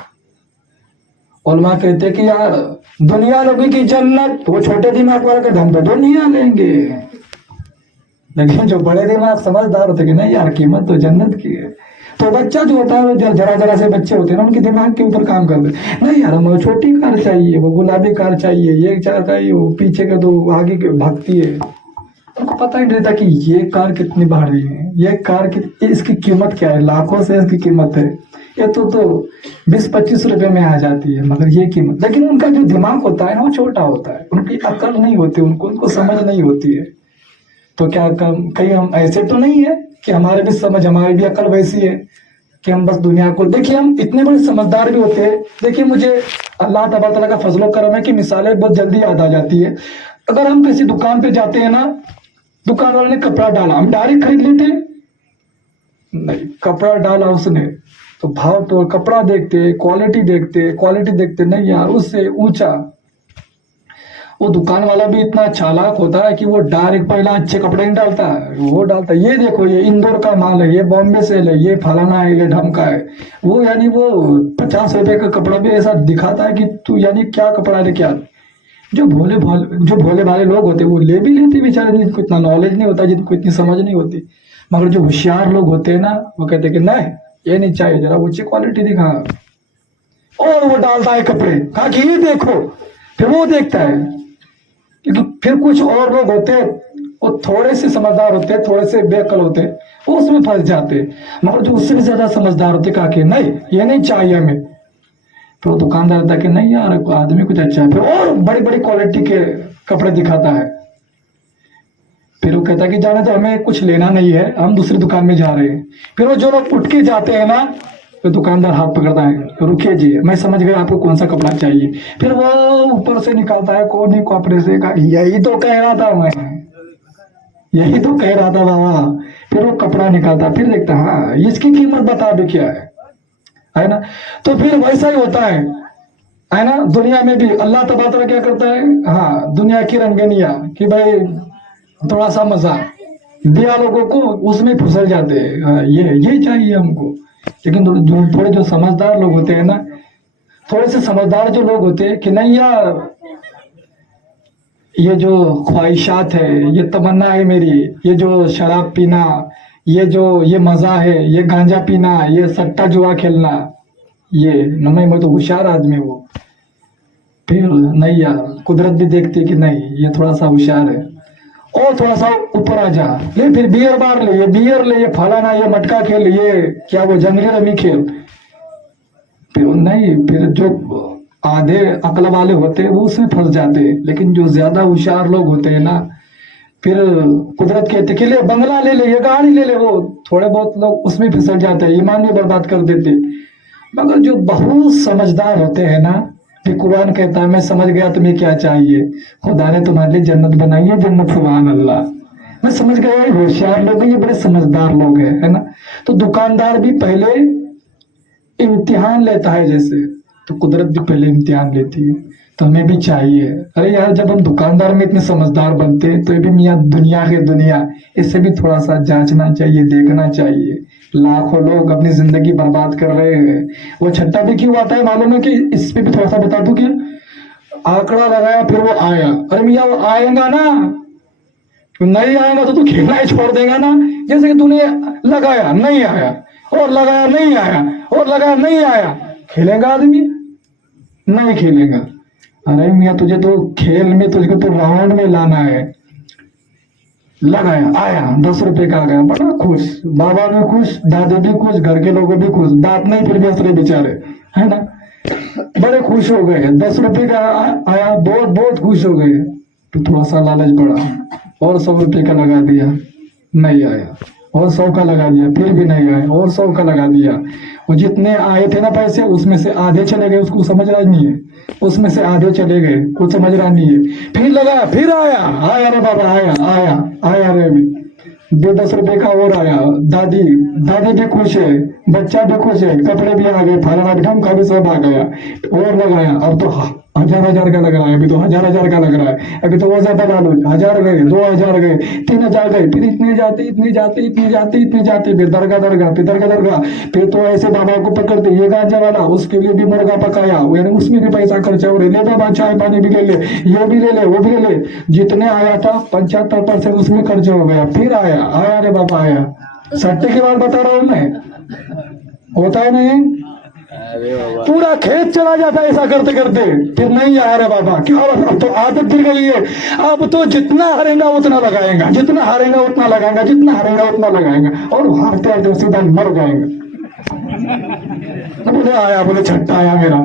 उलमा कहते हैं कि यार दुनिया लोगों की जन्नत, वो छोटे दिमाग वाले के हम तो दुनिया लेंगे। लेकिन जो बड़े दिमाग समझदार होते कि नहीं यार कीमत तो जन्नत की है। तो बच्चा जो होता है वो जरा से बच्चे होते हैं ना, उनके दिमाग के ऊपर काम करते नहीं यार हमें छोटी कार चाहिए, वो गुलाबी कार चाहिए, ये कार चाहिए, वो पीछे का तो आगे भागती है। उनको पता ही नहीं रहता कि ये कार कितनी भारी है, ये कार की इसकी कीमत क्या है, लाखों से इसकी कीमत है। ये तो 20-25 रुपए में आ जाती है, मगर ये कीमत। लेकिन उनका जो दिमाग होता है ना वो छोटा होता है, उनकी अकल नहीं होती, उनको समझ नहीं होती है। तो क्या कहीं हम ऐसे तो नहीं है कि हमारे भी समझ, हमारी भी अकल वैसी है कि हम बस दुनिया को देखिए, हम इतने बड़े समझदार भी होते हैं। देखिए मुझे अल्लाह तबारक का फजलो करम है कि मिसालें बहुत जल्दी याद आ जाती है। अगर हम किसी दुकान पे जाते हैं ना, दुकान वाले ने कपड़ा डाला, हम डायरेक्ट खरीद लेते नहीं, कपड़ा डाला उसने तो भाव तो कपड़ा देखते, क्वालिटी देखते नहीं यार, उससे ऊंचा। वो दुकान वाला भी इतना चालाक होता है कि वो डायरेक्ट पहला अच्छे कपड़े नहीं डालता है, वो डालता है ये देखो ये इंदौर का माल है, ये बॉम्बे से है, ये फलाना है, ये ढमका है। वो यानी वो 50 रुपए का कपड़ा भी ऐसा दिखाता है कि तू यानी क्या कपड़ा लेके आ। जो भोले भाले लोग होते वो ले भी लेते बेचारे, जिनको इतना नॉलेज नहीं होता, जिनको इतनी समझ नहीं होती। मगर जो होशियार लोग होते हैं ना, वो कहते हैं कि नहीं ये नहीं चाहिए, जरा ऊंची क्वालिटी दिखा, और वो डालता है कपड़े, कहा कि ये देखो, फिर वो देखता है। क्योंकि फिर कुछ और लोग होते हैं वो थोड़े से समझदार होते हैं, थोड़े से बेअकल होते हैं, वो उसमें फंस जाते हैं। मगर जो उससे भी ज्यादा समझदार होते कहा कि नहीं ये नहीं चाहिए हमें, फिर वो दुकानदार था कि नहीं यार आदमी कुछ अच्छा है, फिर और बड़ी बड़ी क्वालिटी के कपड़े दिखाता है। फिर वो कहता है कि जाने तो हमें कुछ लेना नहीं है, हम दूसरी दुकान में जा रहे हैं। फिर वो जो लोग उठ के जाते हैं ना, तो दुकानदार हाथ पकड़ता है, रुकिए जी, मैं समझ गया आपको कौन सा कपड़ा चाहिए। फिर वो ऊपर से निकालता है कोने कपड़े से का, यही तो कह रहा था मैं, यही तो कह रहा था बाबा। फिर वो कपड़ा निकालता, फिर देखता हाँ इसकी कीमत बता भी क्या है ना। तो फिर वैसा ही होता है ना। दुनिया में भी अल्लाह तबारक व तआला क्या करता है, हाँ दुनिया की रंगनिया कि भाई थोड़ा सा मजा दिया लोगों को, उसमें फिसल जाते हैं, हाँ, ये चाहिए हमको। लेकिन जो थोड़े जो समझदार लोग होते हैं ना, थोड़े से समझदार जो लोग होते हैं कि नहीं यार, ये जो ख्वाहिशात है, ये तमन्ना है मेरी, ये जो शराब पीना, ये मजा है, ये गांजा पीना, ये सट्टा जुआ खेलना, ये न मैं तो होशियार आदमी हूँ। फिर नहीं यार, कुदरत भी देखती है कि नहीं ये थोड़ा सा होशियार है, और थोड़ा सा ऊपर आ जा, ले फिर बियर बार ले, ये बियर ले, ये फलाना, ये मटका खेल, ये क्या वो जंगली रमी खेल। फिर नहीं, फिर जो आधे अकल वाले होते हैं वो उसमें फंस जाते हैं, लेकिन जो ज्यादा होशियार लोग होते हैं ना, फिर कुदरत कहते कि ले बंगला ले ले, ये गाड़ी ले ले, वो थोड़े बहुत लोग उसमें फिसल जाते हैं, ईमान भी बर्बाद कर देते। मगर जो बहुत समझदार होते हैं ना, फिर कुरान कहता है मैं समझ गया तुम्हें क्या चाहिए, खुदा ने तुम्हारे लिए जन्नत बनाई है, जन्नत सुभान अल्लाह। मैं समझ गया ये होशियार लोग हैं, ये बड़े समझदार लोग हैं, है ना। तो दुकानदार भी पहले इम्तिहान लेता है, जैसे तो कुदरत भी पहले इम्तिहान लेती है, तो हमें भी चाहिए। अरे यार, जब हम दुकानदार में इतने समझदार बनते हैं, तो ये भी मियाँ दुनिया है दुनिया, इससे भी थोड़ा सा जांचना चाहिए, देखना चाहिए। लाखों लोग अपनी जिंदगी बर्बाद कर रहे हैं। वो छट्टा भी क्यों आता है मालूम है कि इस पे भी थोड़ा सा बता दूं कि आंकड़ा लगाया फिर वो आया, अरे मियाँ वो आएगा ना, तो नहीं आएगा तो तू खेलना ही छोड़ देगा ना। जैसे कि तूने लगाया नहीं आया, और लगाया नहीं आया, और लगाया नहीं आया, खेलेगा आदमी? नहीं खेलेगा। अरे मियाँ तुझे तो खेल में तुझको तो राउंड में लाना है। लगाया, आया, 10 रुपए का आ गया, बड़ा खुश, बाबा भी खुश, दादी भी खुश, घर के लोग भी खुश, बाप नहीं फिर भी हंस रहे बेचारे, है ना, बड़े खुश हो गए। 10 रुपए का आया, बहुत बहुत खुश हो गए। तो थोड़ा सा लालच बढ़ा, और 100 रुपए का लगा दिया, नहीं आया, और 100 का लगा दिया, फिर भी नहीं आया, और 100 का लगा दिया। वो जितने आए थे ना पैसे, उसमें से आधे चले गए, उसको समझ रहा नहीं है, उसमें से आधे चले गए, कुछ समझ रहा नहीं है। फिर लगा, फिर आया, आया रे बाबा, आया आया आया रे, भी 10 रुपए का और आया। दादी भी खुश है, बच्चा भी खुश है, कपड़े भी आ गए, फलाना ढंग का भी सब आ गया, और लगाया। अब तो 1000 का लग रहा है, अभी तो 1000 का लग रहा है, अभी तो वो ज्यादा डालो, 1000 गए, 2000 गए, 3000 गए, फिर इतने जाते, फिर दरगाह, फिर तो ऐसे बाबा को पकड़ते, ये गांजा वाला, उसके लिए भी मुर्गा पकाया, यानी उसमें भी पैसा खर्चा हो रहा है, ले बाबा चाय पानी भी ले ले, ये भी ले ले, वो भी ले ले, जितने आया था 75% उसमें खर्च हो गया। फिर आया रे बाबा, आया। सट्टे की बात बता रहा हूँ मैं, होता है नहीं, अरे बाबा, पूरा खेत चला जाता है ऐसा करते करते, फिर नहीं आया रे बाबा। क्यों? अब तो आदत गिर गई है, अब तो जितना हारेगा उतना लगाएगा, जितना हारेगा उतना लगाएगा, जितना हारेगा उतना लगाएगा, और हारते हारते सीधा मर जाएगा। बोले आया, बोले छट्टा आया मेरा।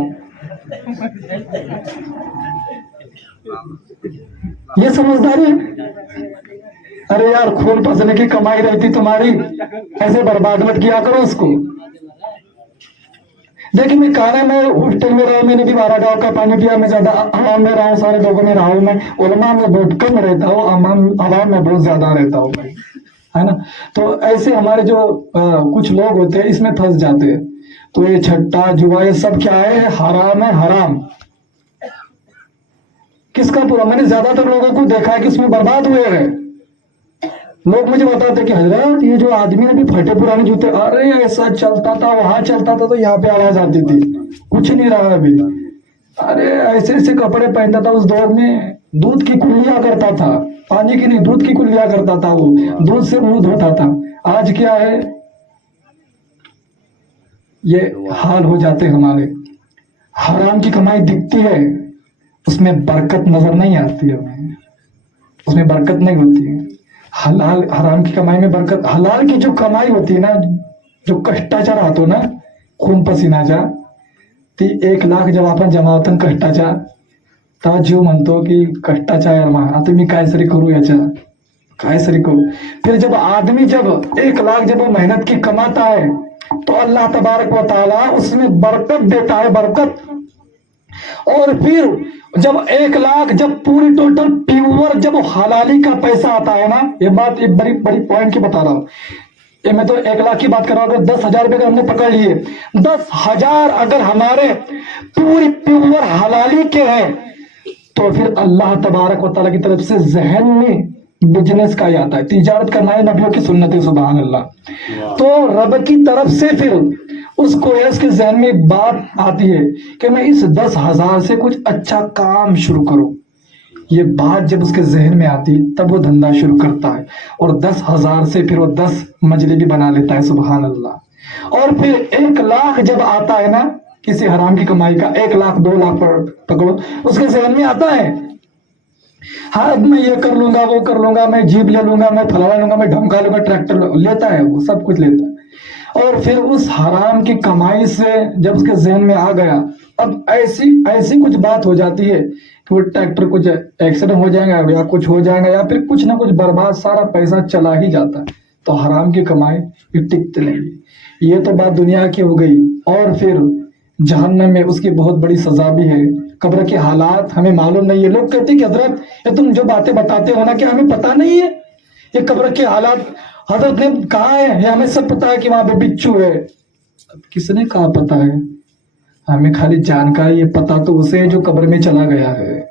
ये समझदारी। अरे यार, खून पसीने की कमाई रहती तुम्हारी, ऐसे बर्बाद मत किया करो उसको। देखिए, मैं कहना, मैं होटल में रहा, मैंने भी 12 गाँव का पानी पिया, मैं ज्यादा आवाम में रहा हूँ, सारे लोगों में रहा हूँ, मैं उलमा में बहुत कम रहता हूँ, आवाम में बहुत ज्यादा रहता हूँ मैं, है ना। तो ऐसे हमारे जो कुछ लोग होते हैं इसमें फंस जाते हैं। तो ये छट्टा जुआ ये सब क्या है? हराम है, हराम। किसका पूरा? मैंने ज्यादातर लोगों को देखा है कि इसमें बर्बाद हुए हैं। लोग मुझे बताते कि हजरत ये जो आदमी ने भी फटे पुराने जूते, अरे ऐसा चलता था, वहां चलता था तो यहाँ पे आवाज आती थी, कुछ नहीं रहा अभी। अरे ऐसे ऐसे कपड़े पहनता था, उस दौर में दूध की कुल्लियां करता था, पानी की नहीं, दूध की कुल्लियां करता था, वो दूध से मुंह धोता था। आज क्या है? ये हाल हो जाते हमारे। हराम की कमाई दिखती है, उसमें बरकत नजर नहीं आती हमें, उसमें बरकत नहीं होती है। हलाल हराम की कमाई में बरकत। हलाल की जो कमाई होती है ना, जो कष्टाचार आतो ना, खून पसीनाचा, ती 1 लाख जब आपण जमा होतं कष्टाचा, तेव्हा जीव म्हणतो की कष्टाच्या यारमा आता मी काय सरी करू याच्या, काय सरी करू. फिर जब आदमी जब 1 लाख जब वो मेहनत की कमाता है तो अल्लाह तबारक व ताला उसमें बरकत देता है, बरकत. और फिर जब 1 लाख जब पूरी टोटल प्योर जब हलाली का पैसा आता है ना, ये बात एक बड़ी बड़ी पॉइंट की बता रहा हूँ. ये मैं तो 1 लाख की बात कर रहा हूँ. 10,000 रुपए का हमने पकड़ लिए, 10,000 अगर हमारे पूरी प्योर हलाली के हैं तो फिर अल्लाह तबारक व ताला की तरफ से जहन में बिजनेस का ही आता है. तिजारत करना है नबियों की सुन्नत है, सुभान अल्लाह. तो रब की तरफ से फिर उसको इसके जहन में बात आती है कि मैं इस 10,000 से कुछ अच्छा काम शुरू करूं. ये बात जब उसके जहन में आती तब वो धंधा शुरू करता है और 10,000 से फिर वो 10 मंजिलें भी बना लेता है, सुभान अल्लाह. और फिर 1 लाख जब आता है ना किसी हराम की कमाई का, 1 लाख 2 लाख पर पकड़ो, उसके जहन में आता है हाँ अब मैं ये कर लूंगा, वो कर लूंगा, मैं जीप ले लूंगा, मैं फलाना लूंगा, मैं ढमका लूंगा, ट्रैक्टर लेता है, वो सब कुछ लेता है. और फिर उस हराम की कमाई से जब उसके जहन में आ गया, अब ऐसी ऐसी कुछ बात हो जाती है कि वो ट्रैक्टर कुछ एक्सीडेंट हो जाएगा या कुछ हो जाएगा या फिर कुछ ना कुछ बर्बाद, सारा पैसा चला ही जाता है. तो हराम की कमाई भी टिकते नहीं. ये तो बात दुनिया की हो गई. और फिर जहन्नम में उसकी बहुत बड़ी सजा भी है. कब्र के हालात हमें मालूम नहीं है. लोग कहते हैं कि हजरत ये तुम जो बातें बताते हो ना कि हमें पता नहीं है ये कब्र के हालात हजरत ने कहा है, या हमें सब पता है कि वहां पे बिच्छू है. अब किसने कहा पता है? हमें खाली जानकारी है. पता तो उसे है जो कब्र में चला गया है,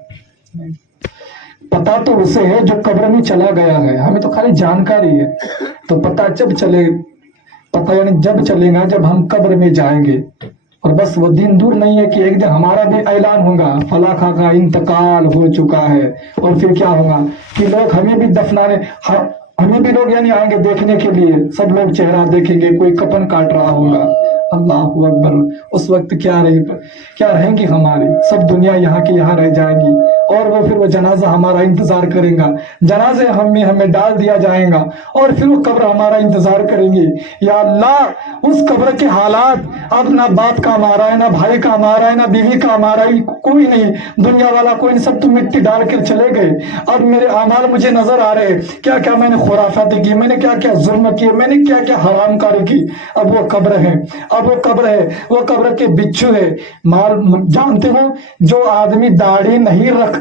पता तो उसे है जो कब्र में चला गया है. हमें तो खाली जानकारी है. तो पता जब चले, पता यानी जब चलेगा जब हम कब्र में जाएंगे. और बस वो दिन दूर नहीं है कि एक दिन हमारा भी ऐलान होगा फला खा का इंतकाल हो चुका है. और फिर क्या होगा कि लोग हमें भी दफनाने, हमें भी लोग यानी आएंगे देखने के लिए. सब लोग चेहरा देखेंगे, कोई कफन काट रहा होगा. अल्लाह अकबर. उस वक्त क्या रहेंगी हमारी सब दुनिया यहाँ की यहाँ रह जाएंगी. और वो फिर वो जनाजा हमारा इंतजार करेगा, जनाजे हमें डाल दिया जाएगा और फिर वो कब्र हमारा इंतजार करेंगे. या अल्लाह उस कब्र के हालात, अब ना बाप काम आ रहा है, ना भाई काम आ रहा है, ना बीवी काम आ रहा है, कोई नहीं, दुनिया वाला कोई नहीं, सब तो मिट्टी डाल कर चले गए. अब मेरे अमाल मुझे नजर आ रहे, क्या क्या मैंने खुराफाती की, मैंने क्या क्या जुल्म किए, मैंने क्या क्या हरामकारी की. अब वो कब्र है, अब वो कब्र है, वो कब्र के बिच्छू है. माल जानते हो जो आदमी दाढ़ी नहीं रखता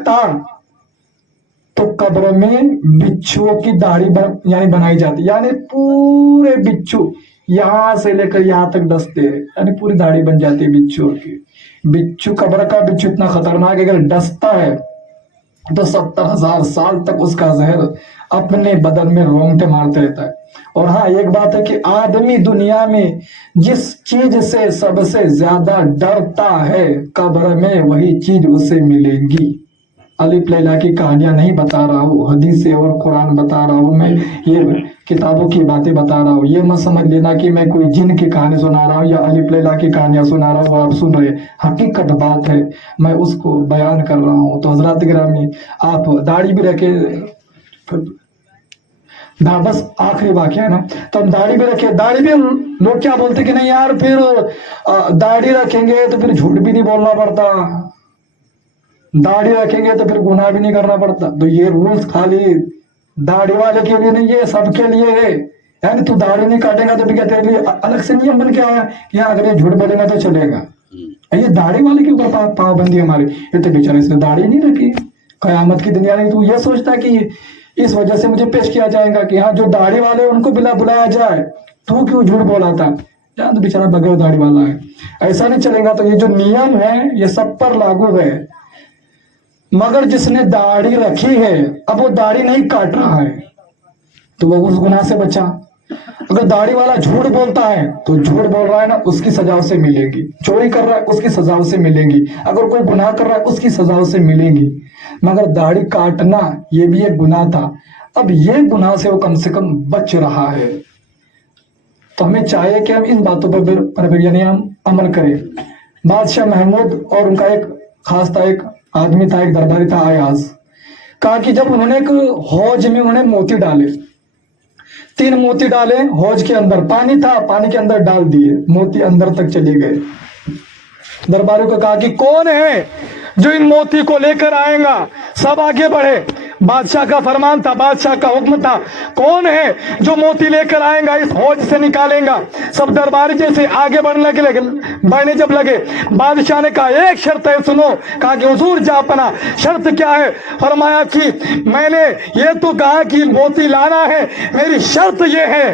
तो कब्र में बिच्छुओं की दाढ़ी यानी बनाई जाती, यानी पूरे बिच्छू यहां से लेकर यहां तक डसते हैं, यानी पूरी दाढ़ी बन जाती है बिच्छुओं की. बिच्छू, कब्र का बिच्छू इतना खतरनाक है, अगर डसता है तो 70,000 साल तक उसका जहर अपने बदन में रोंगटे मारते रहता है. और हाँ एक बात है कि आदमी दुनिया में जिस चीज से सबसे ज्यादा डरता है कब्र में वही चीज उसे मिलेगी. अलिफ लैला की कहानियां नहीं बता रहा हूँ, हदीस और कुरान बता रहा हूँ, मैं ये किताबों की बातें बता रहा हूँ. ये मत समझ लेना कि मैं कोई जिन की कहानी सुना रहा हूँ या अलिफ लैला की कहानियां सुना रहा हूँ, आप सुन रहे. हकीकत बात है, मैं उसको बयान कर रहा हूँ. तो हजरत गिरामी, आप दाढ़ी भी रखे, बस आखिरी वाक्य है ना, तो हम दाढ़ी भी रखे. दाढ़ी भी लोग क्या बोलते कि नहीं यार फिर दाढ़ी रखेंगे तो फिर झूठ भी नहीं बोलना पड़ता, दाढ़ी रखेंगे तो फिर गुनाह भी नहीं करना पड़ता. तो ये रूल्स खाली दाढ़ी वाले के लिए नहीं, ये सबके लिए है. यानी तू दाढ़ी नहीं काटेगा तो भी क्या तेरे लिए अलग से नियम बन के आया कि हाँ अगर ये झूठ बोलेगा तो चलेगा. ये दाढ़ी वाले के ऊपर पाबंदी हमारी. ये तो बेचारे इसने दाढ़ी नहीं रखी, कयामत की दुनिया नहीं. तू ये सोचता कि इस वजह से मुझे पेश किया जाएगा कि हाँ जो दाढ़ी वाले उनको बुलाया जाए, तू क्यों झूठ बोला था, या तो बेचारा बगैर दाढ़ी वाला है. ऐसा नहीं चलेगा. तो ये जो नियम है ये सब पर लागू है, मगर जिसने दाढ़ी रखी है अब वो दाढ़ी नहीं काट रहा है तो वो उस गुनाह से बचा. अगर दाढ़ी वाला झूठ बोलता है तो झूठ बोल रहा है ना, उसकी सजाओं से मिलेगी. चोरी कर रहा है उसकी सजाओं से मिलेगी. अगर कोई गुनाह कर रहा है उसकी सजाओं से मिलेगी. मगर दाढ़ी काटना ये भी एक गुनाह था, अब ये गुनाह से वो कम से कम बच रहा है. तो हमें चाहिए कि हम इन बातों पर यानी हम अमल करें. बादशाह महमूद और उनका एक खास था, एक आदमी था, एक दरबारी था अयाज. कहा कि जब उन्होंने एक हौज में उन्होंने मोती डाले, 3 मोती डाले हौज के अंदर, पानी था, पानी के अंदर डाल दिए, मोती अंदर तक चले गए. दरबारी को कहा कि कौन है जो इन मोती को लेकर आएगा सब आगे बढ़े। बादशाह का फरमान था, बादशाह का हुक्म था, कौन है जो मोती लेकर आएगा इस हौज से निकालेगा। सब दरबारी जैसे आगे बढ़ने जब लगे, बादशाह ने कहा एक शर्त है सुनो। कहा कि हुजूर जापना शर्त क्या है? फरमाया कि मैंने ये तो कहा कि मोती लाना है, मेरी शर्त ये है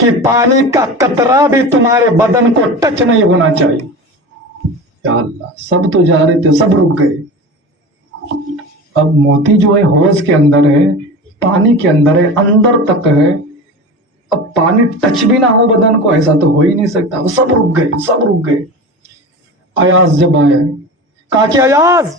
कि पानी का कतरा भी तुम्हारे बदन को टच नहीं होना चाहिए। या अल्लाह, सब तो जा रहे थे, सब रुक गए। अब मोती जो है हौज के अंदर है, पानी के अंदर है, अंदर तक है। अब पानी टच भी ना हो बदन को, ऐसा तो हो ही नहीं सकता। अब सब रुक गए, सब रुक गए। अयाज जब आया, कहा कि अयाज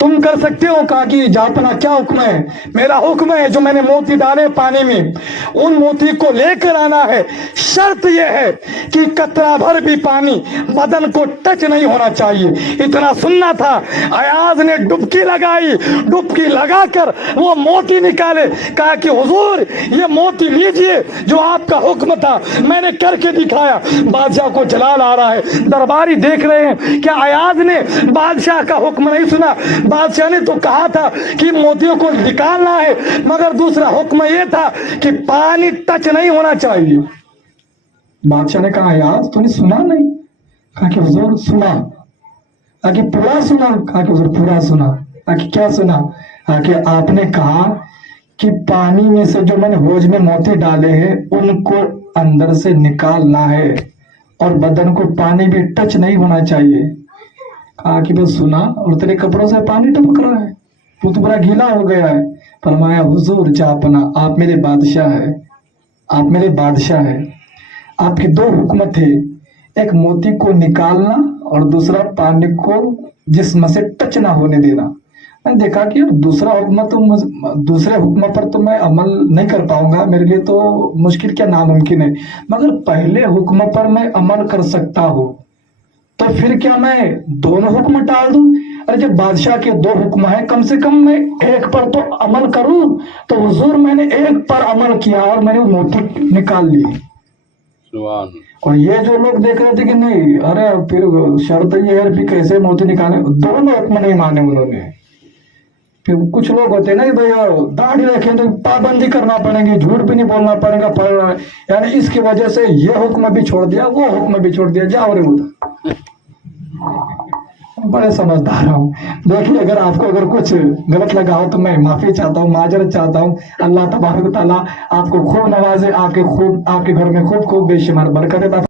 तुम कर सकते हो? कहा कि जापना क्या हुक्म है? मेरा हुक्म है जो मैंने मोती डाले पानी में, उन मोती को लेकर आना है। शर्त यह है कि कतरा भर भी पानी बदन को टच नहीं होना चाहिए। इतना सुनना था। अयाज ने डुबकी लगाई, डुबकी लगाकर वो मोती निकाले। कहा कि हुजूर ये मोती लीजिए, जो आपका हुक्म था मैंने करके दिखाया। बादशाह को जलाल आ रहा है, दरबारी देख रहे हैं क्या अयाज ने बादशाह का हुक्म नहीं सुना? बादशाह ने तो कहा था कि मोतियों को निकालना है, मगर दूसरा हुक्म यह था कि पानी टच नहीं होना चाहिए। बादशाह ने कहा यार तूने सुना नहीं? कहा कि हुजूर सुना। कहा कि पूरा सुना? कहा कि हुजूर पूरा सुना। कहा कि क्या सुना? कहा कि आपने कहा कि पानी में से जो मैंने हौज में मोती डाले हैं उनको अंदर से निकालना है और बदन को पानी भी टच नहीं होना चाहिए। कहा कि बस सुना, और तेरे कपड़ों से पानी टपक रहा है, तू तो बड़ा गीला हो गया है। फरमाया हुजूर जापना आप मेरे बादशाह है, आप मेरे बादशाह है। आपके दो हुक्म थे, एक मोती को निकालना और दूसरा पानी को जिस्म से टच ना होने देना। मैंने देखा कि दूसरा हुक्म तो दूसरे हुक्म पर तो मैं अमल नहीं कर पाऊंगा, मेरे लिए तो मुश्किल क्या नामुमकिन है, मगर पहले हुक्म पर मैं अमल कर सकता हूँ, तो फिर क्या मैं दोनों हुक्म टाल दूं? अरे जब बादशाह के दो हुक्म है, कम से कम मैं एक पर तो अमल करूं। तो हुजूर मैंने एक पर अमल किया और मैंने वो मोती निकाल ली। और ये जो लोग देख रहे थे कि नहीं, अरे फिर शर्त ये है कि कैसे मोती निकाले, दोनों हुक्म नहीं माने उन्होंने। फिर कुछ लोग होते ना भैया दाढ़ी रखें तो पाबंदी करना पड़ेगी, झूठ भी नहीं बोलना पड़ेगा, यानी इसकी वजह से ये हुक्म भी छोड़ दिया, वो हुक्म भी छोड़ दिया, जाओ रे उधर। बड़े समझदार हूँ। देखिए अगर आपको अगर कुछ गलत लगा हो तो मैं माफी चाहता हूँ, माजरत चाहता हूँ। अल्लाह तबारक व तआला आपको खूब नवाजे, आपके घर में खूब खूब बेशुमार बरकत